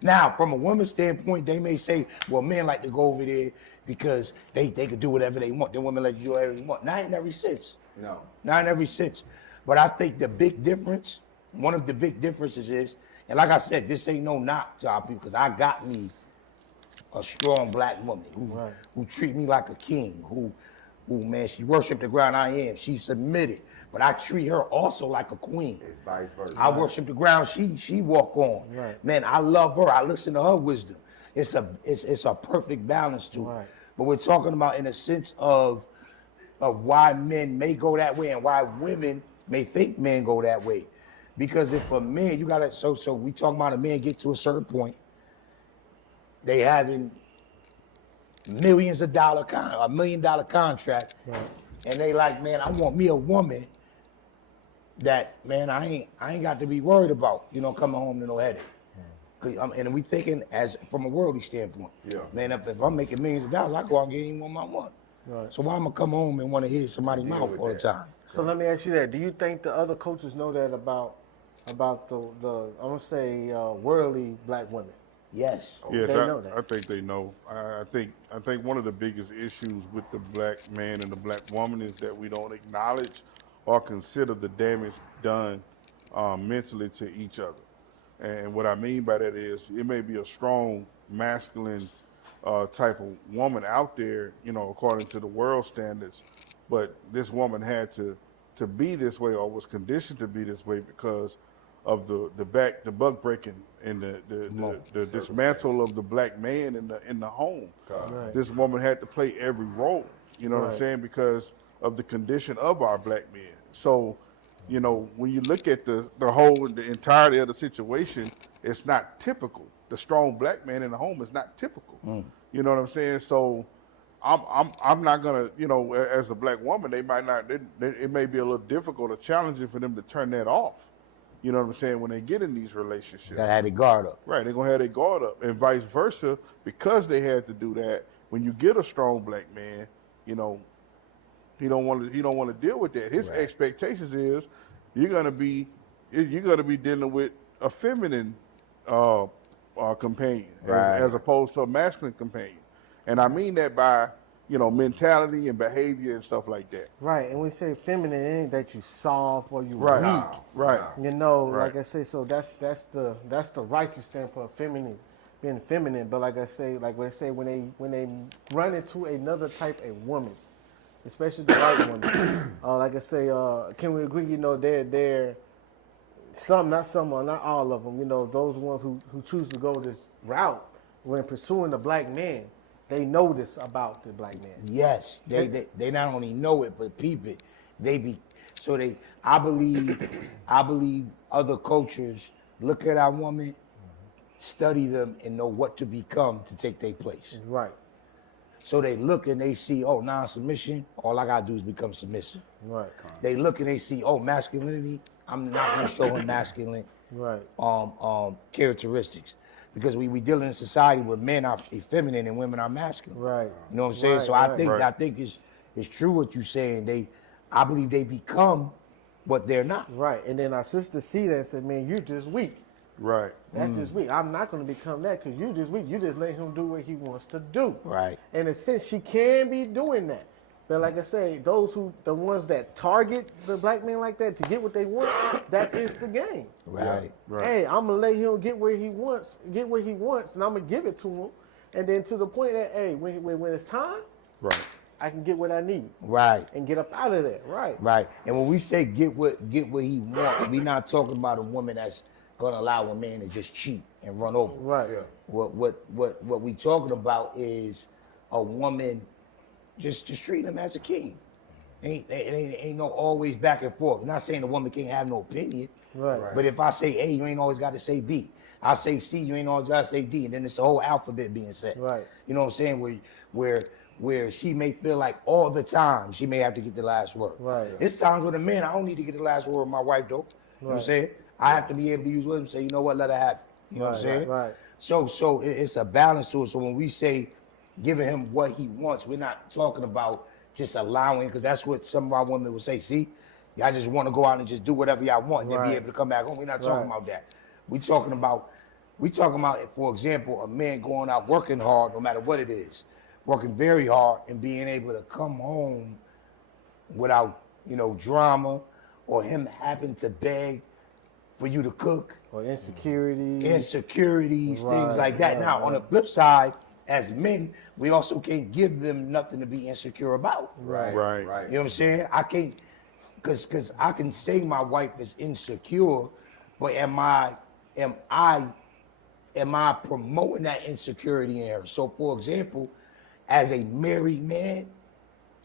Now, from a woman's standpoint, they may say, well, men like to go over there because they could do whatever they want. The women let you do whatever they want. Not in every sense. No. Not in every sense. But I think the big difference, one of the big differences is, and like I said, this ain't no knock to our people, because I got me a strong black woman who treat me like a king, who man, she worship the ground I am. She submitted. But I treat her also like a queen. It's vice versa. I worship the ground she walk on. Right. Man, I love her. I listen to her wisdom. It's a perfect balance to it. Right. But we're talking about in a sense of why men may go that way and why women may think men go that way. Because if a man, you gotta, so we talking about a man get to a certain point, they having millions of dollar $1 million contract, and they like, man, I want me a woman that, man, I ain't got to be worried about, coming home to no headache. And we thinking as from a worldly standpoint. Yeah. Man, if I'm making millions of dollars, I go out and get any woman I want. Right. So why am I come home and want to hear somebody's mouth all the time? So let me ask you that. Do you think the other coaches know that about the I'm gonna say worldly black women? Yes. Yes, They know that. I think they know. I think one of the biggest issues with the black man and the black woman is that we don't acknowledge or consider the damage done mentally to each other. And what I mean by that is, it may be a strong masculine type of woman out there, according to the world standards, but this woman had to be this way, or was conditioned to be this way, because of the buck breaking and the dismantle of the black man in the home. Right. This woman had to play every role, you know what I'm Right. saying, because of the condition of our black men. So, when you look at the entirety of the situation, it's not typical. The strong black man in the home is not typical. You know what I'm saying? So I'm not gonna, as a black woman, they might not. It may be a little difficult or challenging for them to turn that off. You know what I'm saying? When they get in these relationships, Gotta have the guard up. right? They're gonna have their guard up, and vice versa, because they had to do that. When you get a strong black man, he don't want to deal with that. His expectations is you're gonna be dealing with a feminine companion, as opposed to a masculine companion. And I mean that by, mentality and behavior and stuff like that. Right, and we say feminine, it ain't that you soft or you Right. weak. Right. Like I say, so that's the righteous standpoint of feminine, being feminine. But like I say, when they run into another type of woman, especially the white woman, like I say, can we agree? They're some, not some, or not all of them. Those ones who choose to go this route when pursuing the black man, they know this about the black man. Yes, they not only know it but peep it. I believe other cultures look at our woman, study them, and know what to become to take their place. Right. So they look and they see, non-submission, all I gotta do is become submissive. Right. They look and they see, masculinity, I'm not gonna show him masculine Right. characteristics. Because we deal in a society where men are feminine and women are masculine. Right. You know what I'm saying? Right, So right. I think it's true what you're saying. I believe they become what they're not. Right. And then our sister see that and said, man, you're just weak. Right. That's just weak. I'm not going to become that because you're just weak. You just let him do what he wants to do. Right. And in a sense, she can be doing that. But like I say, the ones that target the black man like that to get what they want, that is the game. Right. Right. Hey, I'm gonna let him get where he wants, and I'm gonna give it to him. And then to the point that, hey, when it's time, Right. I can get what I need Right. and get up out of there. Right. Right. And when we say get what he wants, we're not talking about a woman that's gonna allow a man to just cheat and run over. Right. Yeah. What we talking about is a woman just treating him as a king. Ain't no always back and forth. I'm not saying the woman can't have no opinion. Right. But if I say A, you ain't always got to say B. I say C, you ain't always got to say D. And then it's the whole alphabet being said. Right. You know what I'm saying? Where she may feel like all the time she may have to get the last word. Right. It's times with a man, I don't need to get the last word with my wife, though. You know what I'm saying? I have to be able to use wisdom and say, you know what, let her have it. You know what I'm saying? Right. So it's a balance to it. So when we say giving him what he wants, we're not talking about just allowing, because that's what some of our women will say, see, y'all just want to go out and just do whatever y'all want and then be Right. able to come back home. We're not talking Right. about that. We talking about, for example, a man going out working hard, no matter what it is, working very hard and being able to come home without drama, or him having to beg for you to cook, Or insecurities, things like that. Now, on the flip side, as men, we also can't give them nothing to be insecure about. Right. You know what I'm saying? I can't, because I can say my wife is insecure, but am I promoting that insecurity in her? So, for example, as a married man,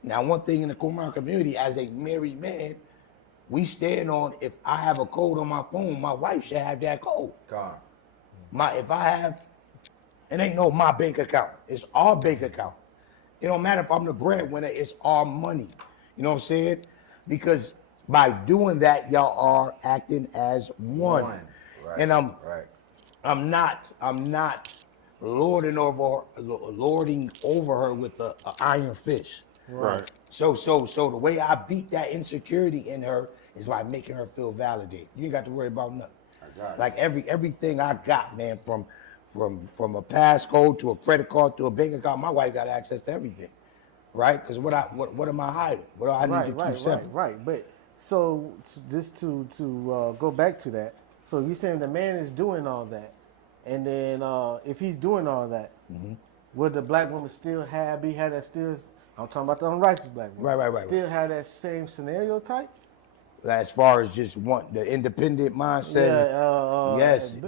now one thing in the Qumran community, as a married man, we stand on, if I have a code on my phone, my wife should have that code. It ain't no my bank account. It's our bank account. It don't matter if I'm the breadwinner, it's our money. You know what I'm saying? Because by doing that, y'all are acting as one. Right. And I'm not lording over her with a iron fist. Right. So the way I beat that insecurity in her is by making her feel validated. You ain't got to worry about nothing. Like everything I got, man, from a passcode to a credit card to a bank account, my wife got access to everything, right? Because what am I hiding? What do I need to keep separate? Right. But so just to go back to that, so you're saying the man is doing all that, and then if he's doing all that, would the black woman still have that still? I'm talking about the unrighteous black woman. Right. Still have that same scenario type? As far as just the independent mindset,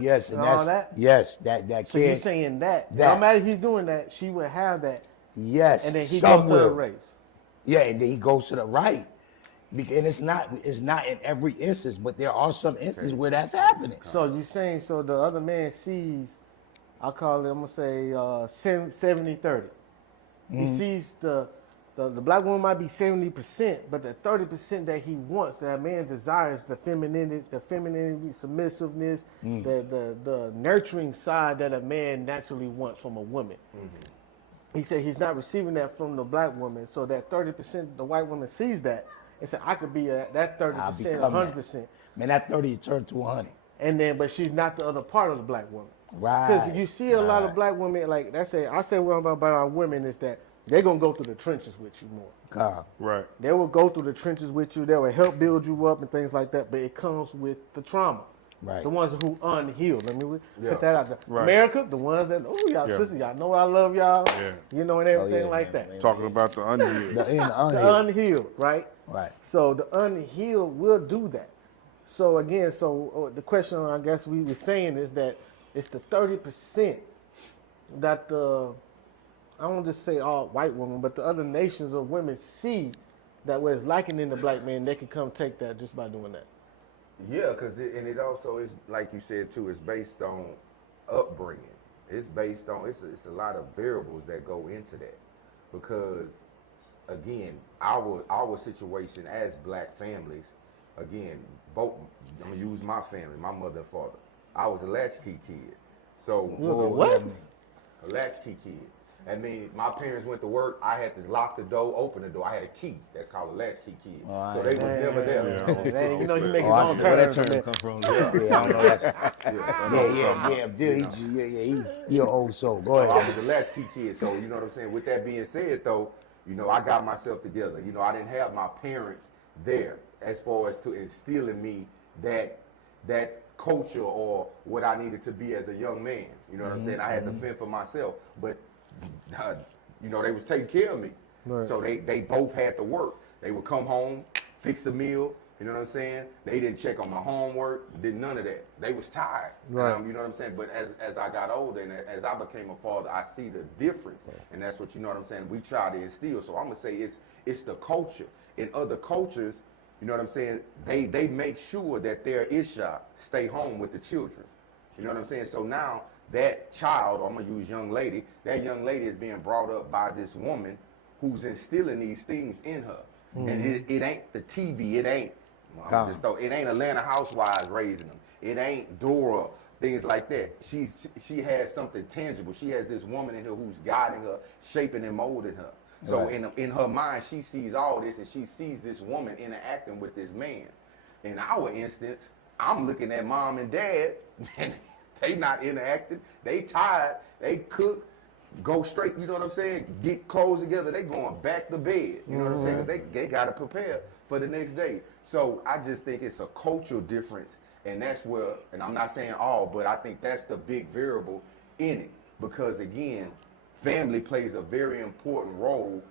yes, and all that? Yes, that So can't. you're saying that no matter if he's doing that, she would have that. Yes, And then he goes to the race. Yeah, and then he goes to the right. And it's not in every instance, but there are some instances where that's happening. So you're saying the other man sees, I call it, I'm gonna say 70-30. He sees the black woman might be 70%, but the 30% that he wants, that man desires, the femininity, submissiveness, the nurturing side that a man naturally wants from a woman. He said he's not receiving that from the black woman, so that 30%, the white woman sees that and said, I could be that 30%, 100%. Man, that 30 turned to 100. And then, but she's not the other part of the black woman. Right. Because you see a lot of black women, like I say what about our women is that they're going to go through the trenches with you more. Right. They will go through the trenches with you. They will help build you up and things like that. But it comes with the trauma. Right. The ones who unhealed. Let me put that out there. Right. America, the ones that, y'all sisters, y'all know I love y'all. Yeah. You know, and everything like that. Talking about the unhealed. The unhealed, right? Right. So the unhealed will do that. So again, the question I guess we were saying is that it's the 30% that I don't just say all white women, but the other nations of women see that what is lacking in the black man, they can come take that just by doing that. Yeah, because it also is, like you said too, it's based on upbringing. It's based on, it's a lot of variables that go into that. Because, again, our situation as black families, again, both, I'm going to use my family, my mother and father. I was a latchkey kid. So, what? A latchkey kid. I mean, my parents went to work. I had to lock the door, open the door. I had a key. That's called a latchkey key. So they was never there. Yeah, you know, he make his own term. Where that term come from? I don't know he an old soul. Go So I ahead. was a latchkey kid. So, you know what I'm saying? With that being said, though, you know, I got myself together. You know, I didn't have my parents there as far as to instill in me that culture or what I needed to be as a young man. You know what I'm saying? I had to fend for myself. But you know, they was taking care of me. Right. So they both had to work. They would come home, fix the meal, you know what I'm saying? They didn't check on my homework, did none of that. They was tired. Right. You know what I'm saying? But as I got older and as I became a father, I see the difference. And that's what, you know what I'm saying, we try to instill. So I'm gonna say it's the culture. In other cultures, you know what I'm saying, they make sure that their Isha stay home with the children. You know what I'm saying? So now that child, I'm gonna use young lady, that young lady is being brought up by this woman who's instilling these things in her. And it ain't the TV, it ain't Atlanta Housewives raising them. It ain't Dora, things like that. She has something tangible. She has this woman in her who's guiding her, shaping and molding her. So in her mind, she sees all this and she sees this woman interacting with this man. In our instance, I'm looking at mom and dad, and they not interacting. They tired. They cook. go straight, you know what I'm saying? Get clothes together, they going back to bed. You know what I'm saying? 'Cause they got to prepare for the next day. So I just think it's a cultural difference, and that's where, and I'm not saying all, but I think that's the big variable in it. Because again, family plays a very important role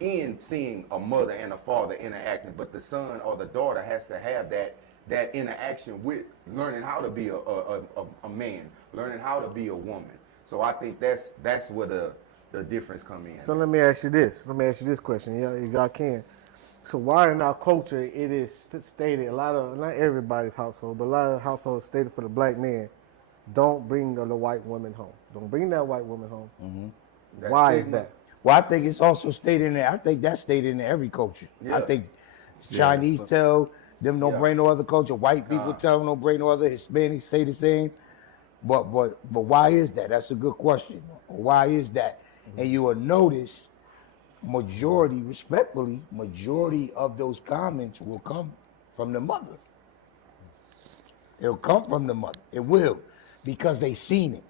in seeing a mother and a father interacting, but the son or the daughter has to have that interaction with learning how to be a man, learning how to be a woman. So I think that's where the difference come in. So let me ask you this. Let me ask you this question. Yeah, if y'all can. So why in our culture it is stated, not everybody's household, but a lot of households stated for the black man, don't bring the white woman home. Don't bring that white woman home. Mm-hmm. Why is that? Well, I think it's also stated in there. I think that's stated in every culture. Yeah. I think Chinese tell them don't bring no other culture. White people tell them don't bring no other. Hispanics say the same. But why is that? That's a good question. Why is that? And you will notice respectfully, majority of those comments will come from the mother. It'll come from the mother. It will, because they seen it.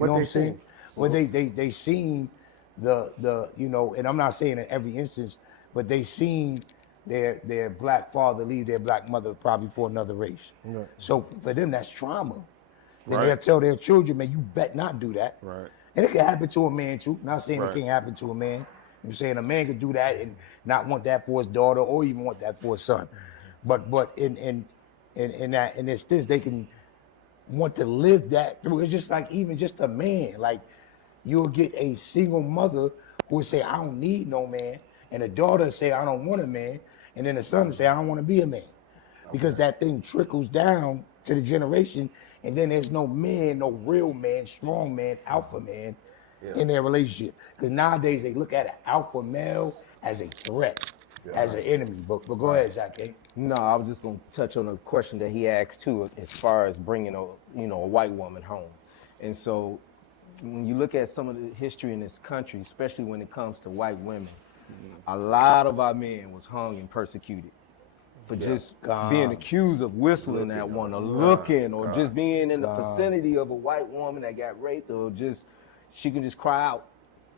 You know what I'm saying? Well, they seen the you know, and I'm not saying in every instance, but they seen their black father leave their black mother probably for another race. Right. So for them, that's trauma. Then Right. they'll tell their children, man, you bet not do that. Right. And it can happen to a man too. Not saying Right. it can't happen to a man. I'm saying a man could do that and not want that for his daughter or even want that for his son. But in this they can want to live that through. It's just like even just a man. Like you'll get a single mother who will say, I don't need no man, and a daughter say, I don't want a man, and then the son say, I don't want to be a man. Because that thing trickles down to the generation, and then there's no man, no real man, strong man, alpha man in their relationship. Because nowadays they look at an alpha male as a threat, as an enemy. But go ahead, Zach. No, I was just going to touch on a question that he asked too, as far as bringing a white woman home. And so when you look at some of the history in this country, especially when it comes to white women, a lot of our men was hung and persecuted for just being accused of whistling at one, or looking, or just being in the vicinity of a white woman that got raped, or just she could just cry out,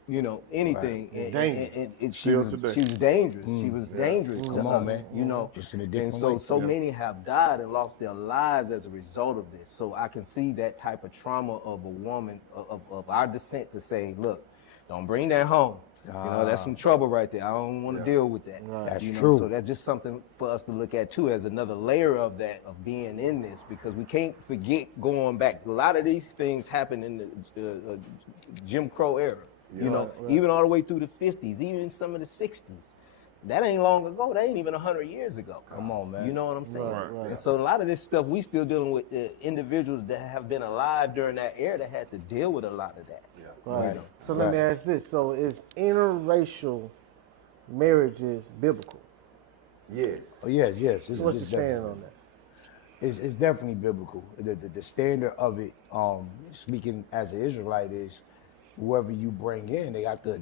you know, anything. And she was dangerous. She was dangerous to us, man. you know. Just in a different and so way. many have died and lost their lives as a result of this. So I can see that type of trauma of a woman of our descent to say, look, don't bring that home. You know, that's some trouble right there. I don't want to deal with that. That's you know? true. So that's just something for us to look at too, as another layer of that, of being in this, because we can't forget going back. A lot of these things happened in the Jim Crow era. You know, even all the way through the 50s, even some of the 60s. That ain't long ago. That ain't even 100 years ago. Come on, man. You know what I'm saying? Right. And so a lot of this stuff, we still dealing with individuals that have been alive during that era that had to deal with a lot of that. Right. So let me ask this. So is interracial marriages biblical? Yes. Oh, yes. So what's the stand on that? It's definitely biblical. The standard of it, speaking as an Israelite, is whoever you bring in, they have to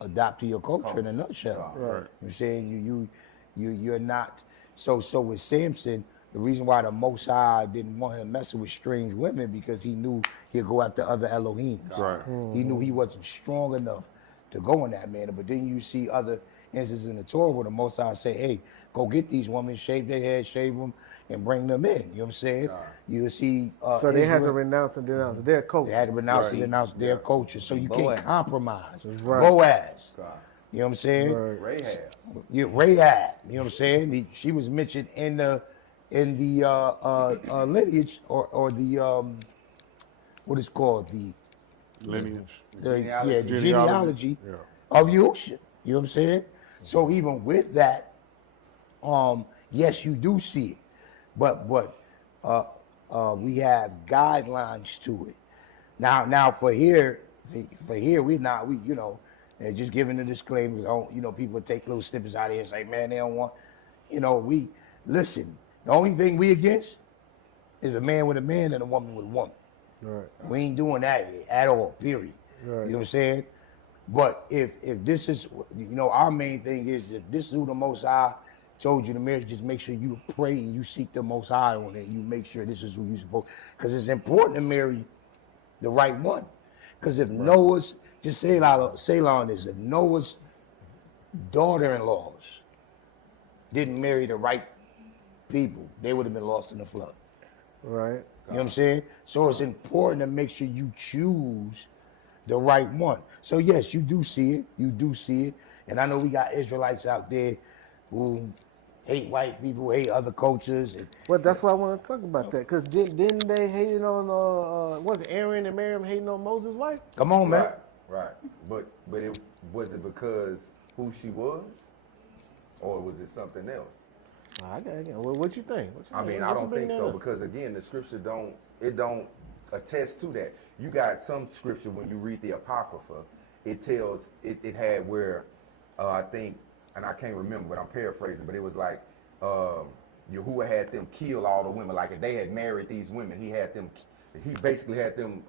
adapt to your culture in a nutshell. Right. You're saying you're not. So with Samson, the reason why the Most High didn't want him messing with strange women, because he knew he'd go after other Elohims. Right. He knew he wasn't strong enough to go in that manner. But then you see other instances in the Torah where the Most High say, hey, go get these women, shave their heads, shave them, and bring them in. You know what I'm saying? You see. So they had to Israel- renounce and denounce their culture. They had to renounce and denounce their culture. So you Boaz. can't compromise. Right. Boaz. You know what I'm saying? Right. Rahab. Rahab. You know what I'm saying? She was mentioned in the lineage or the what is called the Lineage. genealogy of Yahusha. You know what I'm saying? So even with that, yes, you do see it, but we have guidelines to it. Now for here we you know, just giving the disclaimers. You know, people take little snippets out of here and say, man, they don't want. You know, we listen. The only thing we against is a man with a man and a woman with a woman. Right. We ain't doing that at all, period. Right. You know what I'm saying? But if this is, you know, our main thing is, if this is who the Most High told you to marry, just make sure you pray and you seek the Most High on it. You make sure this is who you're supposed, because it's important to marry the right one. Because if Noah's just say on this. If Noah's daughter-in-laws didn't marry the right people, they would have been lost in the flood. Right. You know what I'm saying? So it's important to make sure you choose the right one. So yes, you do see it. You do see it. And I know we got Israelites out there who hate white people, hate other cultures. Well, that's why I want to talk about that. Because didn't they hate on, was it Aaron and Miriam hating on Moses' wife? Come on, man. Right. But was it because who she was, or was it something else? I got it. What you think? I mean, I don't think so, because again, the scripture don't attest to that. You got some scripture when you read the Apocrypha, it tells it had where I think, and I can't remember, but I'm paraphrasing, but it was like Yahuwah had them kill all the women. Like if they had married these women, he basically had them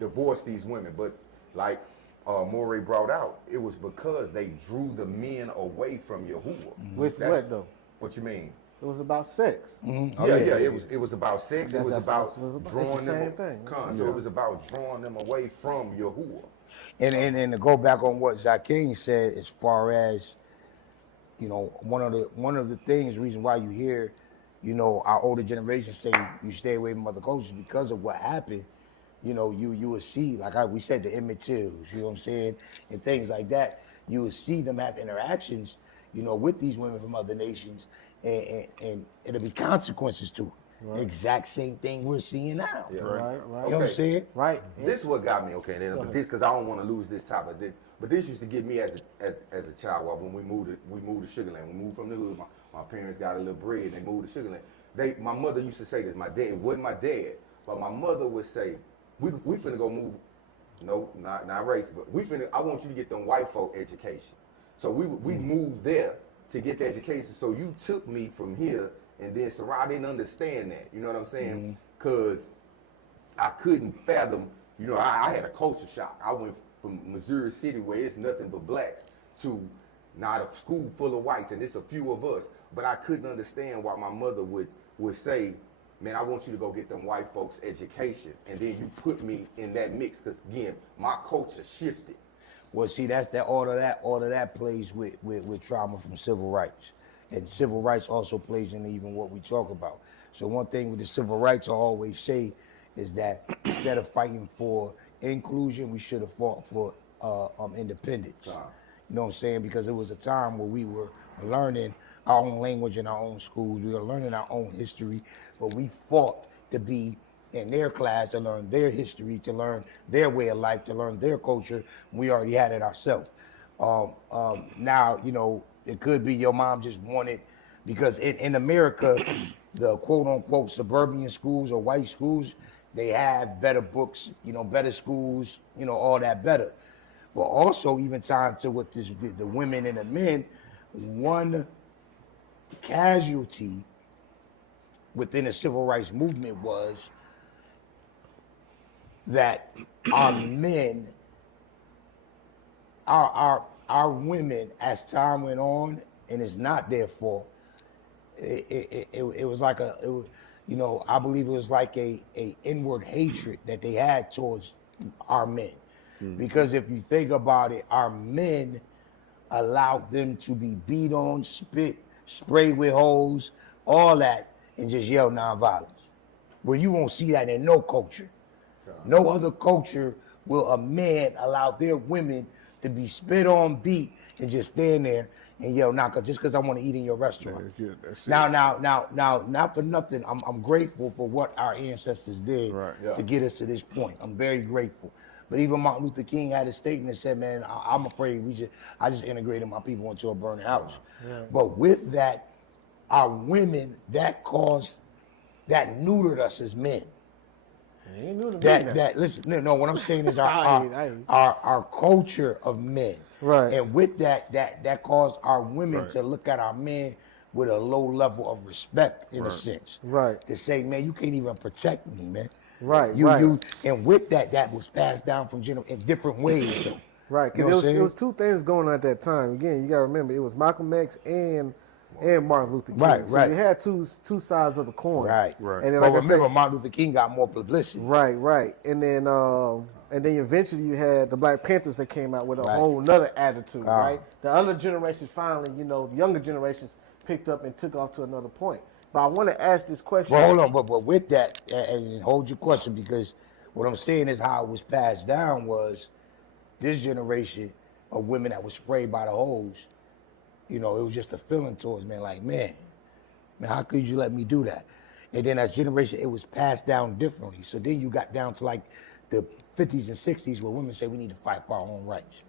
divorce these women. But like Morey brought out, it was because they drew the men away from Yahuwah. With what though? What you mean? It was about sex. Mm-hmm. It was about sex. It was about drawing them. So it was about drawing them away from Yahuwah. And to go back on what Zakeem said, as far as, you know, one of the things, reason why you hear, you know, our older generation say you stay away from other cultures because of what happened. You know, you will see, like we said, the immaterials, you know what I'm saying, and things like that. You will see them have interactions, you know, with these women from other nations, and it'll be consequences to it. Right. The exact same thing we're seeing now. Yeah. Right. You know what I'm saying? Right. This is what got me, but this, because I don't want to lose this topic. But this used to get me as a child. Well, when we moved to Sugar Land. We moved from the hood. My parents got a little bread, and they moved to Sugar Land. My mother used to say this. My dad, it wasn't my dad, but my mother would say, we finna go move. No, not race, but I want you to get them white folk education. So we moved there to get the education. So you took me from here, and then I didn't understand that. You know what I'm saying? Because I couldn't fathom. You know, I had a culture shock. I went from Missouri City, where it's nothing but blacks, to not a school full of whites, and it's a few of us. But I couldn't understand why my mother would say, man, I want you to go get them white folks education. And then you put me in that mix, because again, my culture shifted. Well, see, that's that all of that plays with trauma from civil rights. And civil rights also plays in even what we talk about. So one thing with the civil rights I always say is that instead of fighting for inclusion, we should have fought for independence. You know what I'm saying? Because it was a time where we were learning our own language in our own schools. We were learning our own history, but we fought to be in their class, to learn their history, to learn their way of life, to learn their culture. We already had it ourselves. Now, you know, it could be your mom just wanted, because in America, the quote unquote suburban schools or white schools, they have better books, you know, better schools, you know, all that better. But also even tying to what the women and the men, one casualty within the civil rights movement was that our men, our women, as time went on, and it's not their fault, it was like you know, I believe it was like a inward hatred that they had towards our men. Because if you think about it, our men allowed them to be beat on, spit, sprayed with hose, all that, and just yell nonviolence. Where you won't see that in no culture. No other culture will a man allow their women to be spit on, beat, and just stand there and yell knock just because I want to eat in your restaurant. Yeah, that's it. Now, not for nothing, I'm grateful for what our ancestors did to get us to this point. I'm very grateful. But even Martin Luther King had a statement that said, man, I'm afraid I just integrated my people into a burning house. But with that, our women, that neutered us as men. Listen, no, what I'm saying is our culture of men. Right. And with that caused our women to look at our men with a low level of respect, in a sense. Right. To say, man, you can't even protect me, man. Right. And with that was passed down from in different ways, though. Right. Because there was two things going on at that time. Again, you got to remember, it was Malcolm X and Martin Luther King. So you had two sides of the coin. Right. And then, like remember, Martin Luther King got more publicity. Right. And then And then eventually you had the Black Panthers that came out with a Right. whole nother attitude, right? The other generations finally, you know, the younger generations picked up and took off to another point. But I want to ask this question. Well, hold on, but with that, and hold your question, because what I'm saying is how it was passed down was this generation of women that was sprayed by the hose, you know, it was just a feeling towards men, like, man, how could you let me do that? And then as generation, it was passed down differently. So then you got down to like the 50s and 60s where women say we need to fight for our own rights.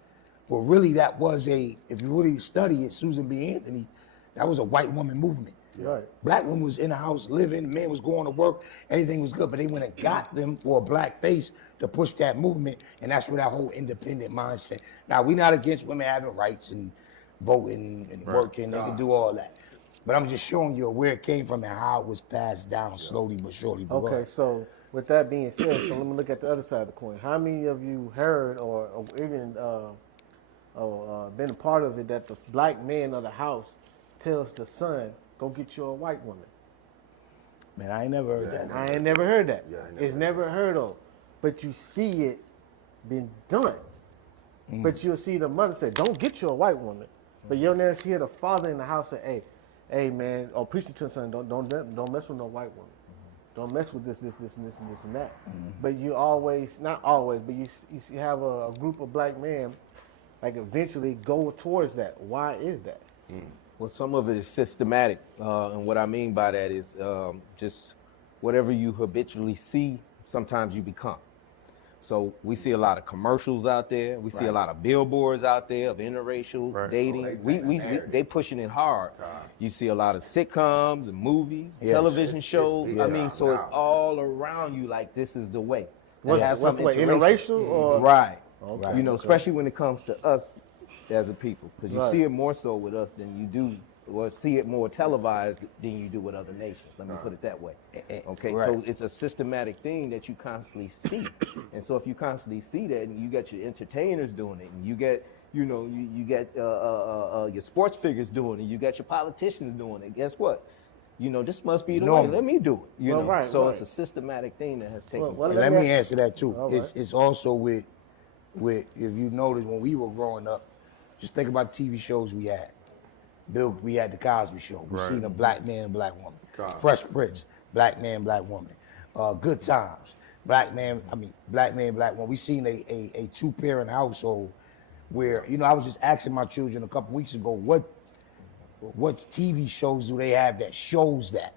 Well, really that was if you really study it, Susan B. Anthony, that was a white woman movement. Right. Black woman was in the house living, the man was going to work, everything was good, but they went and got them for a black face to push that movement, and that's where that whole independent mindset. Now, we're not against women having rights and voting and working, they can do all that. But I'm just showing you where it came from and how it was passed down slowly but surely. Okay, so with that being said, so let me look at the other side of the coin. How many of you heard or even been a part of it that the black man of the house tells the son, go get you a white woman? Man, I ain't never heard that. I ain't never heard that. Yeah, I It's never heard of. But you see it been done. But you'll see the mother say, don't get you a white woman. But you'll never hear the father in the house say, hey man, or preach it to the son, don't mess with no white woman. Don't mess with this, and this, and that. But you always, not always, but you have a group of black men like eventually go towards that. Why is that? Well, some of it is systematic, and what I mean by that is just whatever you habitually see, sometimes you become. So we see a lot of commercials out there. We see a lot of billboards out there of interracial dating. They pushing it hard. You see a lot of sitcoms and movies, television shows. I mean, so it's all around you like this is the way. What's the way? Interracial or right? Okay. You know, especially when it comes to us as a people, because you see it more so with us than you do, or see it more televised than you do with other nations. Let me put it that way. Okay, so it's a systematic thing that you constantly see, and so if you constantly see that, and you got your entertainers doing it, and you get, you know, you get your sports figures doing it, you got your politicians doing it. Guess what? You know, this must be the way. Let me do it. You know, so it's a systematic thing that has taken place. Let me answer that too. Right. It's also with if you notice when we were growing up, just think about the TV shows we had. We had the Cosby Show. We seen a black man and black woman. Fresh Prince, black man, black woman. Good Times, black man, black woman. We seen a two-parent household where, you know, I was just asking my children a couple weeks ago, what TV shows do they have that shows that?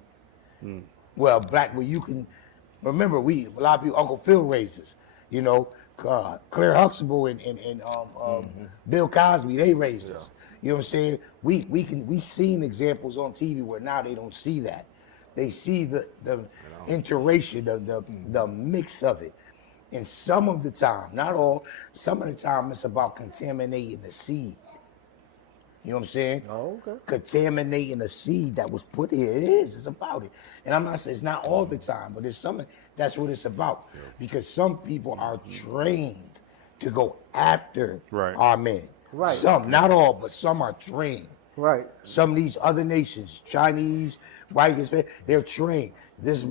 Well, where you can remember, a lot of people, Uncle Phil raises, you know, Claire Huxtable and Bill Cosby, they raised us. You know what I'm saying? We seen examples on TV where now they don't see that. They see the interracial, the mix of it. And some of the time, not all, some of the time it's about contaminating the seed. You know what I'm saying? Oh, okay. Contaminating the seed that was put here. It's about it. And I'm not saying it's not all the time, but it's something, that's what it's about. Because some people are trained to go after our men. Right. Some, not all, but some are trained. Right. Some of these other nations, Chinese, white, they're trained. These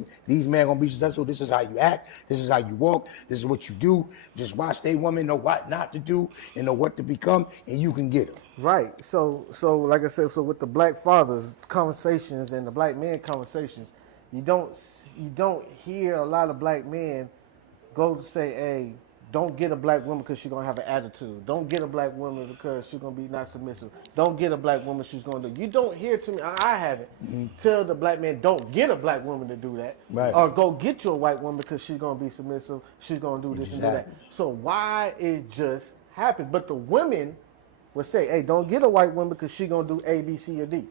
men gonna be successful. This is how you act. This is how you walk. This is what you do. Just watch they women know what not to do and know what to become, and you can get them. Right. So like I said, so with the black fathers conversations and the black men conversations, you don't hear a lot of black men go to say, hey, don't get a black woman because she's going to have an attitude. Don't get a black woman because she's going to be not submissive. Don't get a black woman, she's going to do. You don't hear to me, I haven't, tell the black man, don't get a black woman to do that. Right. Or go get you a white woman because she's going to be submissive. She's going to do this and do that. So why it just happens? But the women will say, hey, don't get a white woman because she's going to do A, B, C, or D.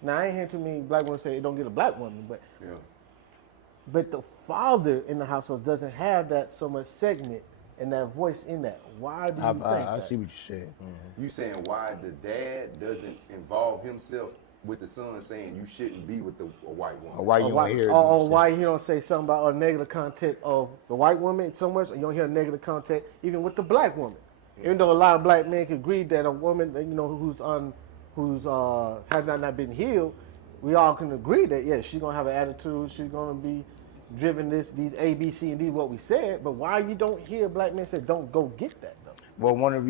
Now, I ain't hear too many black women say, hey, don't get a black woman, but the father in the household doesn't have that so much segment and that voice in that. Why do you think that? I see what you're saying. You saying why the dad doesn't involve himself with the son, saying you shouldn't be with a white woman? Or why you don't hear it? Or why he don't say something about a negative content of the white woman so much, or you don't hear negative content even with the black woman. Even though a lot of black men can agree that a woman, you know, who's has not been healed, we all can agree that she's gonna have an attitude, she's gonna be driven these A, B, C, and D what we said, but why you don't hear black men say don't go get that though? Well, one of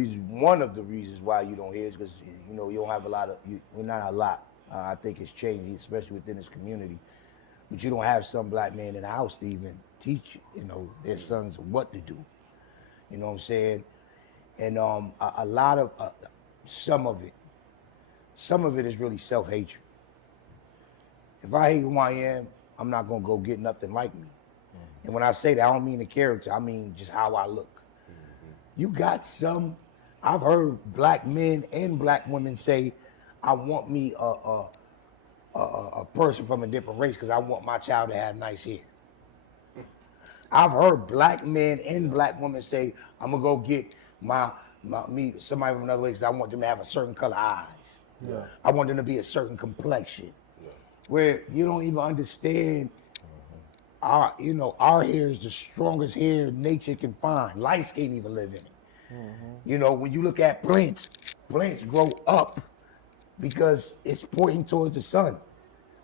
the reasons why you don't hear is because you don't have a lot of well, not a lot. I think it's changing, especially within this community. But you don't have some black men in the house to even teach their sons what to do. You know what I'm saying? And a lot of some of it is really self-hatred. If I hate who I am, I'm not gonna go get nothing like me. And when I say that, I don't mean the character. I mean just how I look. You got some. I've heard black men and black women say, "I want me a person from a different race because I want my child to have nice hair." I've heard black men and black women say, "I'm gonna go get somebody from another race because I want them to have a certain color eyes. Yeah. I want them to be a certain complexion." Where you don't even understand. Our hair is the strongest hair nature can find. Lice can't even live in it. When you look at plants grow up because it's pointing towards the sun.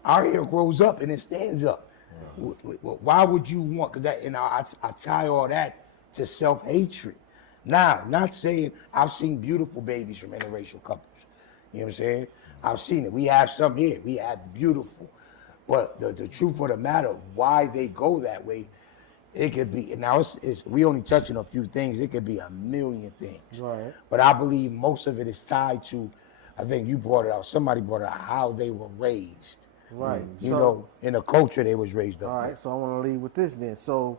Our hair grows up and it stands up. Why would you want? Because I tie all that to self-hatred. Now, not saying I've seen beautiful babies from interracial couples. You know what I'm saying? I've seen it. We have some here. We have beautiful. But the truth of the matter, why they go that way, it could be, now we only touching a few things, it could be a million things. Right. But I believe most of it is tied to, I think you brought it out, somebody brought it out, how they were raised. Right. In the culture they was raised up. All right, so I want to leave with this then. So,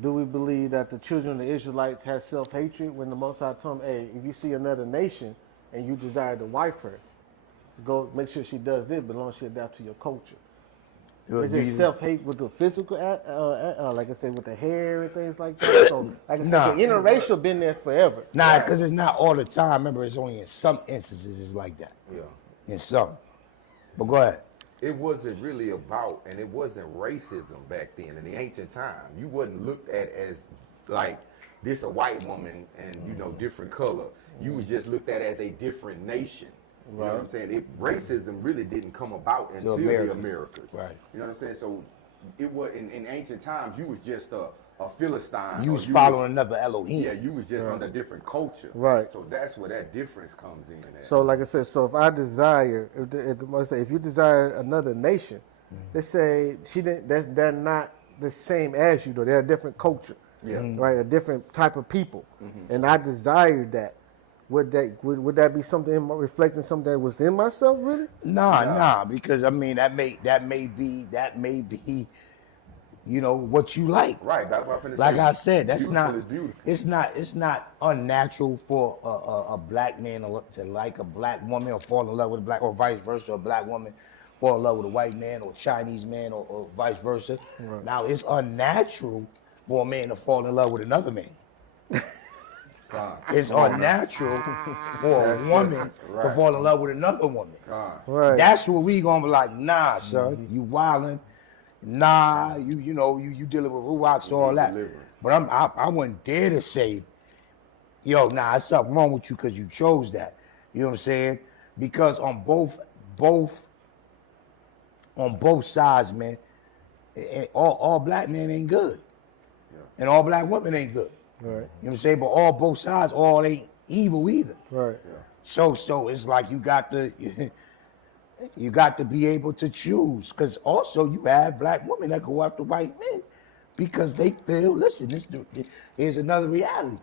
do we believe that the children of the Israelites had self-hatred when the Most High told them, hey, if you see another nation and you desire to wife her, go make sure she does this, but as long as she adapt to your culture. Is it self-hate with the physical, like I said, with the hair and things like that? So, like I said, the interracial been there forever. Nah, because it's not all the time. Remember, it's only in some instances it's like that. Yeah. In some. But go ahead. It wasn't really about, and it wasn't racism back then in the ancient time. You wasn't looked at as like this a white woman and different color. You was just looked at as a different nation. You know what I'm saying? Racism really didn't come about until the Americas. Right. You know what I'm saying? So it was in ancient times. You was just a Philistine. You was following another Elohim. Yeah, you was just under different culture. Right. So that's where that difference comes in. So, like I said, so if I desire, if you desire another nation, they say they're not the same as you, though. They're a different culture. Yeah. Right, a different type of people, and I desire that. Would that be something reflecting something that was in myself, really? Nah, because I mean that may be what you like. Right. That's what I'm finna Like say. I said, that's Beautiful not. is beautiful. It's not unnatural for a black man to like a black woman or fall in love with a black, or vice versa. A black woman fall in love with a white man or Chinese man or vice versa. Right. Now it's unnatural for a man to fall in love with another man. It's unnatural for a woman to fall in love with another woman. Right. That's what we gonna be like. Nah, son, you wildin'. Nah, you dealing with ruachs, all that. But I wouldn't dare to say, yo, nah, there's something wrong with you because you chose that. You know what I'm saying? Because on both sides, man, all black men ain't good, and all black women ain't good. Right. You know what I'm saying? But both sides, all ain't evil either. Right. Yeah. So it's like you got to be able to choose, because also you have black women that go after white men because they feel, listen, here's another reality.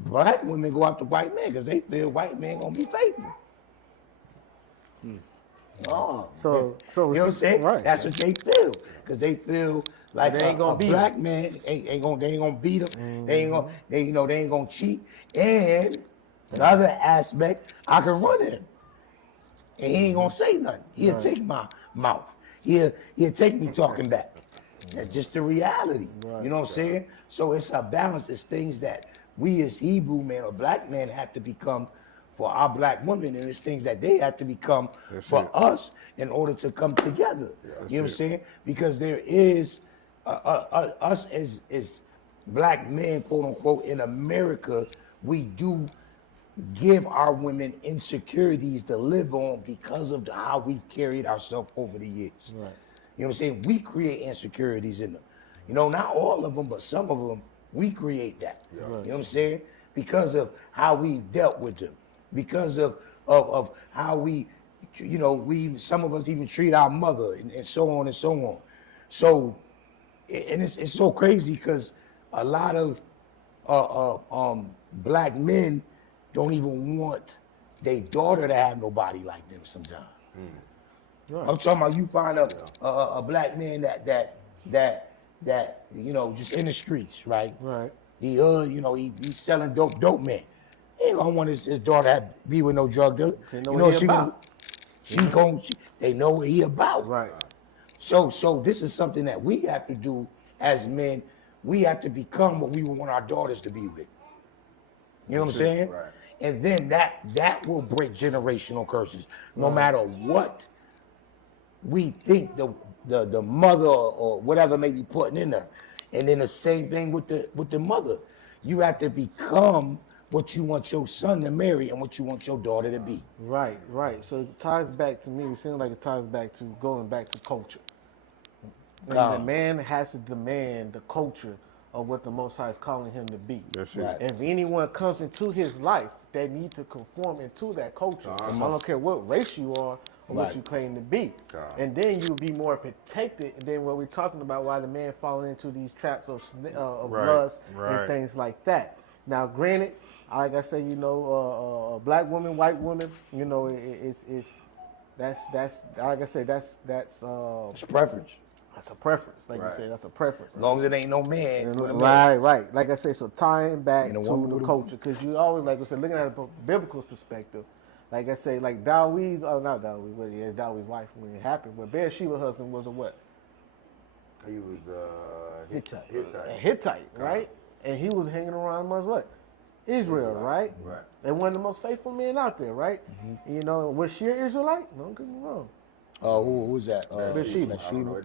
Black women go after white men because they feel white men gonna be faithful. Oh, so you know what I'm saying? Right. That's what they feel, because they feel like they ain't gonna beat black man ain't gonna beat them. They ain't gonna cheat. And another aspect, I can run him, and he ain't gonna say nothing. He'll take my mouth. He'll take me talking back. That's just the reality. Right. You know what I'm saying? So it's a balance. It's things that we as Hebrew men or black men have to become for our black women, and it's things that they have to become for us in order to come together. You know what I'm saying? Because there is us as black men, quote unquote, in America, we do give our women insecurities to live on because of how we've carried ourselves over the years. Right. You know what I'm saying? We create insecurities in them. You know, not all of them, but some of them, we create that. You know what I'm saying? Because of how we've dealt with them, because of how we, you know, some of us even treat our mother and so on and so on. So, and it's so crazy because a lot of black men don't even want their daughter to have nobody like them sometimes. Right. I'm talking about you find a black man that you know, just in the streets, right? Right. He you know, he's selling dope man. He ain't gonna want his daughter to be with no drug dealer. They know what he about. They know what he about. Right. So this is something that we have to do as men. We have to become what we want our daughters to be with. You know what I'm saying? Right. And then that will break generational curses. No matter what we think the mother or whatever may be putting in there. And then the same thing with the mother. You have to become what you want your son to marry and what you want your daughter to be. Right, right. So it ties back to me. It seems like it ties back to going back to culture. And the man has to demand the culture of what the Most High is calling him to be. That's it. Right. If anyone comes into his life, they need to conform into that culture. I don't care what race you are or what you claim to be. And then you'll be more protected than what we're talking about, why the man falling into these traps of lust and things like that. Now, granted, like I say, you know, black woman, white woman, you know, that's like I say, that's It's a preference. that's a preference. Like you say, that's a preference. As long as it ain't no man. Right. Like I say, so tying back And a to woman the with a- culture, because you always, like I said, looking at it from a biblical perspective, like I say, like Dawi's, not Dawi, but yeah, Dawi's wife when it happened, but Bathsheba's husband was a what? He was Hittite. Hittite. A Hittite, right? And he was hanging around amongst what? Israel, right? Right. And one of the most faithful men out there, right? You know, was she an Israelite? Don't get me wrong. Who's that? Bathsheba. I don't know,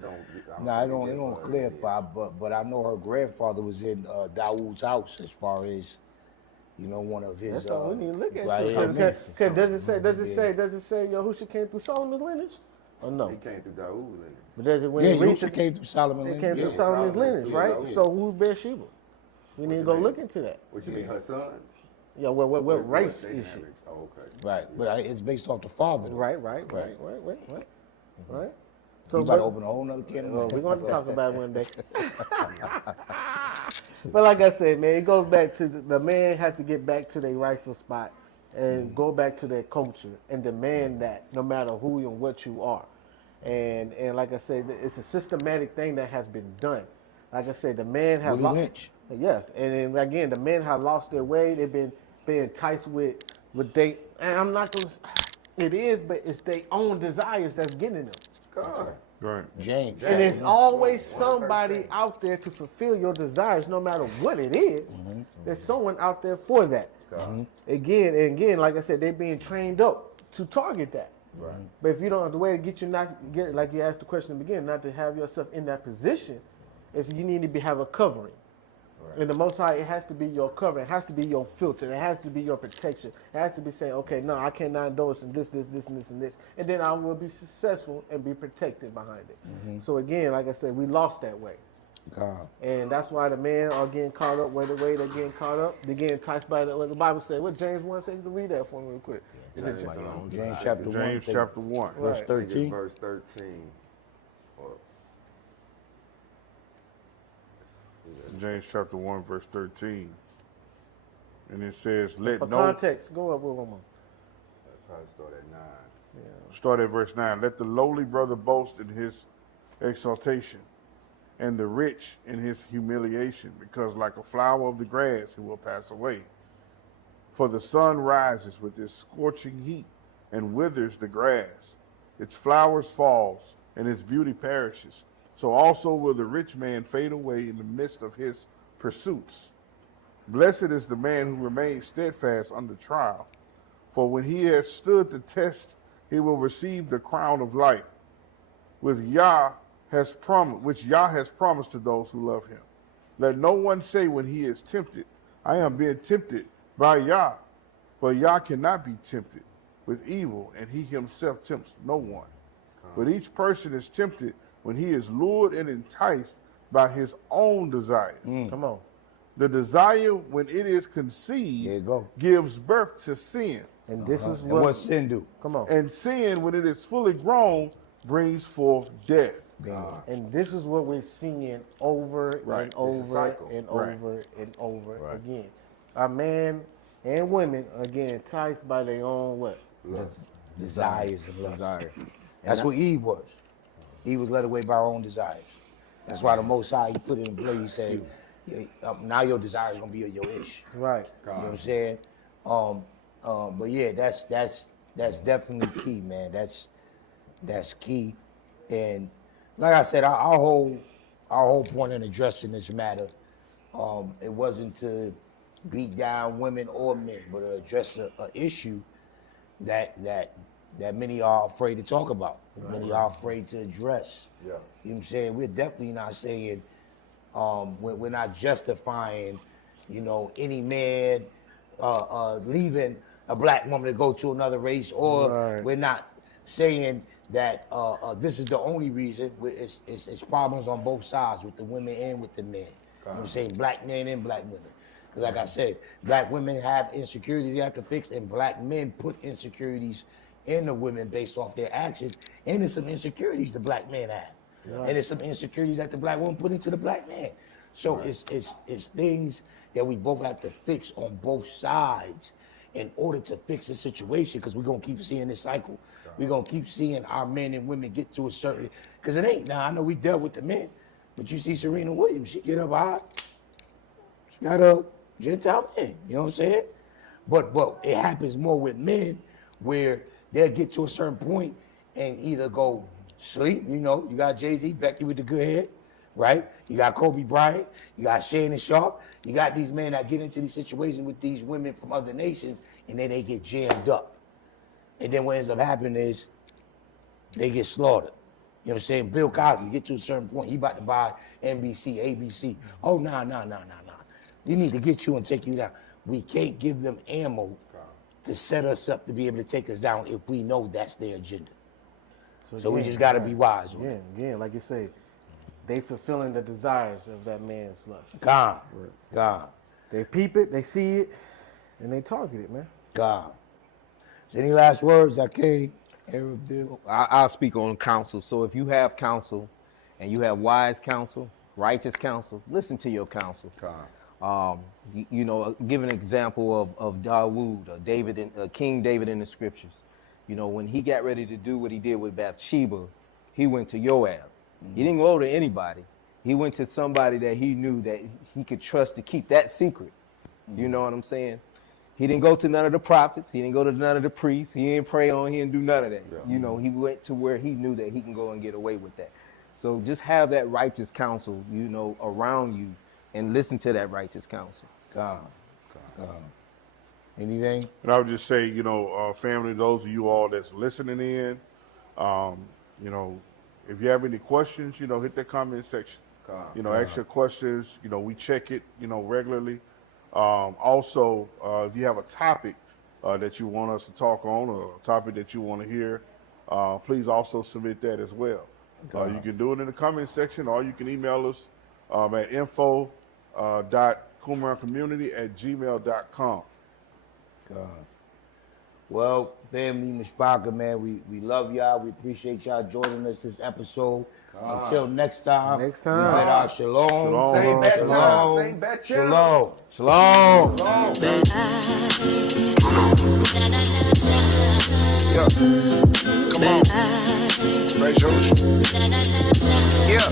No, it don't clarify, but I know her grandfather was in Dawood's house as far as, you know, one of his. That's all we need to look at. right, Because does it say Yahushua came through Solomon's lineage? Or no? He came through Dawood lineage. But does it when Yeah, it reached Yusha came through Solomon. it came through Yeah. Solomon's lineage, right? Dawood. So who's Bathsheba? We need to go look into that. What you mean, her sons? Yeah, what race They is she? average. Oh, okay. Right, but it's based off the father. though. Right. So You about to open a whole nother can of well, worms. we're going to talk about it one day. But like I said, man, it goes back to the man has to get back to their rightful spot and go back to their culture and demand that no matter who and what you are. And like I said, it's a systematic thing that has been done. Like I said, the man has Willie Lynch. Yes, and then again, the men have lost their way. They've been enticed with they. And I'm not gonna. It is, but it's their own desires that's getting them. God. Right. James. And it's always somebody out there to fulfill your desires, no matter what it is. There's someone out there for that. Again, like I said, they're being trained up to target that. Right. But if you don't have the way to get you like you asked the question in the beginning, not to have yourself in that position, is you need to have a covering. And the Most High, it has to be your covering. It has to be your filter. It has to be your protection. It has to be saying, okay, no, I cannot endorse in this, and this, and this. And then I will be successful and be protected behind it. So again, like I said, we lost that way. And that's why the men are getting caught up where the way they're getting caught up. They're getting enticed by what the Bible says. What James 1 says, you can read that for me real quick. James chapter 1. James chapter 1. Verse Right. 13. Verse 13. Or, James chapter 1, verse 13. And it says, let For no... context, go up with one more. probably start at 9. Start at verse 9. Let the lowly brother boast in his exaltation, and the rich in his humiliation, because like a flower of the grass he will pass away. For the sun rises with its scorching heat and withers the grass. Its flowers falls, and its beauty perishes. So also will the rich man fade away in the midst of his pursuits. Blessed is the man who remains steadfast under trial, for when he has stood the test, he will receive the crown of life, which Yah has promised to those who love him. Let no one say when he is tempted, I am being tempted by Yah, for Yah cannot be tempted with evil, and he himself tempts no one. But each person is tempted when he is lured and enticed by his own desire. Come on. The desire, when it is conceived, There you go. gives birth to sin. And this is And what. what sin do? Come on. And sin, when it is fully grown, brings forth death. And this is what we're seeing over Right. and It's a over cycle. and Right. over and over again. Our men and women are getting enticed by their own what? Desires of lust. Desire. That's what Eve was. Eve was led away by her own desires. That's why the Most High, he put it in place. He said, now your desire is going to be your ish. Right. You know what I'm saying? But yeah, that's definitely key, man. That's key. And like I said, our whole point in addressing this matter, it wasn't to beat down women or men, but to address a issue that many are afraid to talk about. Many are afraid to address. Yeah. You know what I'm saying? We're definitely not saying, we're not justifying, any man leaving a black woman to go to another race, or Right. we're not saying that this is the only reason. It's problems on both sides, with the women and with the men. You know what I'm saying? Black men and black women. 'Cause like I said, black women have insecurities they have to fix, and black men put insecurities in the women based off their actions. And there's some insecurities the black men have. And there's some insecurities that the black woman put into the black man. So it's things that we both have to fix on both sides in order to fix the situation, because we're going to keep seeing this cycle. We're going to keep seeing our men and women get to a certain, because it ain't, now I know we dealt with the men, but you see Serena Williams, she get up high, she got a Gentile man, you know what I'm saying? But it happens more with men, where they'll get to a certain point and either go sleep, you got Jay-Z, Becky with the good head, right? You got Kobe Bryant, you got Shannon Sharp, you got these men that get into these situations with these women from other nations, and then they get jammed up. And then what ends up happening is they get slaughtered. You know what I'm saying? Bill Cosby get to a certain point, he about to buy NBC, ABC. Oh, nah. They need to get you and take you down. We can't give them ammo to set us up to be able to take us down if we know that's their agenda. So we just got to be wise. Again, like you say, they fulfilling the desires of that man's lust. God. They peep it, they see it, and they target it, man. God. Any last words, Arab deal? I'll speak on counsel. So if you have counsel, and you have wise counsel, righteous counsel, listen to your counsel. Give an example of Dawood, King David in the scriptures. When he got ready to do what he did with Bathsheba, he went to Joab. He didn't go to anybody. He went to somebody that he knew that he could trust to keep that secret. You know what I'm saying? He didn't go to none of the prophets. He didn't go to none of the priests. He didn't pray on. He didn't do none of that. Yeah. He went to where he knew that he can go and get away with that. So just have that righteous counsel, around you, and listen to that righteous counsel. God. Anything? And I would just say, family, those of you all that's listening in, if you have any questions, hit that comment section. Ask your questions. We check it, regularly. Also, if you have a topic that you want us to talk on, or a topic that you want to hear, please also submit that as well. You can do it in the comment section, or you can email us at info.qumrancommunity@gmail.com. God. Well, family, Mishpaka, man, we love y'all. We appreciate y'all joining us this episode. Until next time. Next time. Let our shalom. Same bat time, Shalom. same bat channel. Shalom. Yeah. Come on. Right, Josh? Yeah.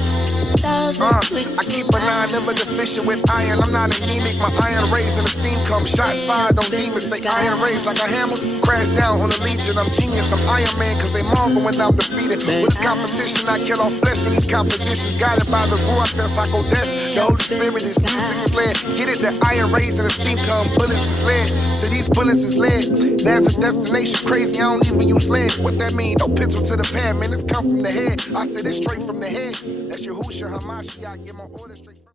I keep a 9, never deficient with iron. I'm not anemic, my iron raised and the steam comes. Shots fired on demons, say iron raised like a hammer. Crash down on a legion, I'm genius, I'm Iron Man, cause they marvel when I'm defeated. With this competition, I kill off flesh with these compositions. Guided by the Ruach, that's Hakodesh. The Holy Spirit, this music is led. Get it, the iron raised and the steam come. Bullets is lead, so these bullets is lead. There's a destination, crazy, I don't even use lead. What that mean? No pencil to the pad, man, this come from the head. I said it's straight from the head. That's Yahushua Hamashiach, get my orders straight from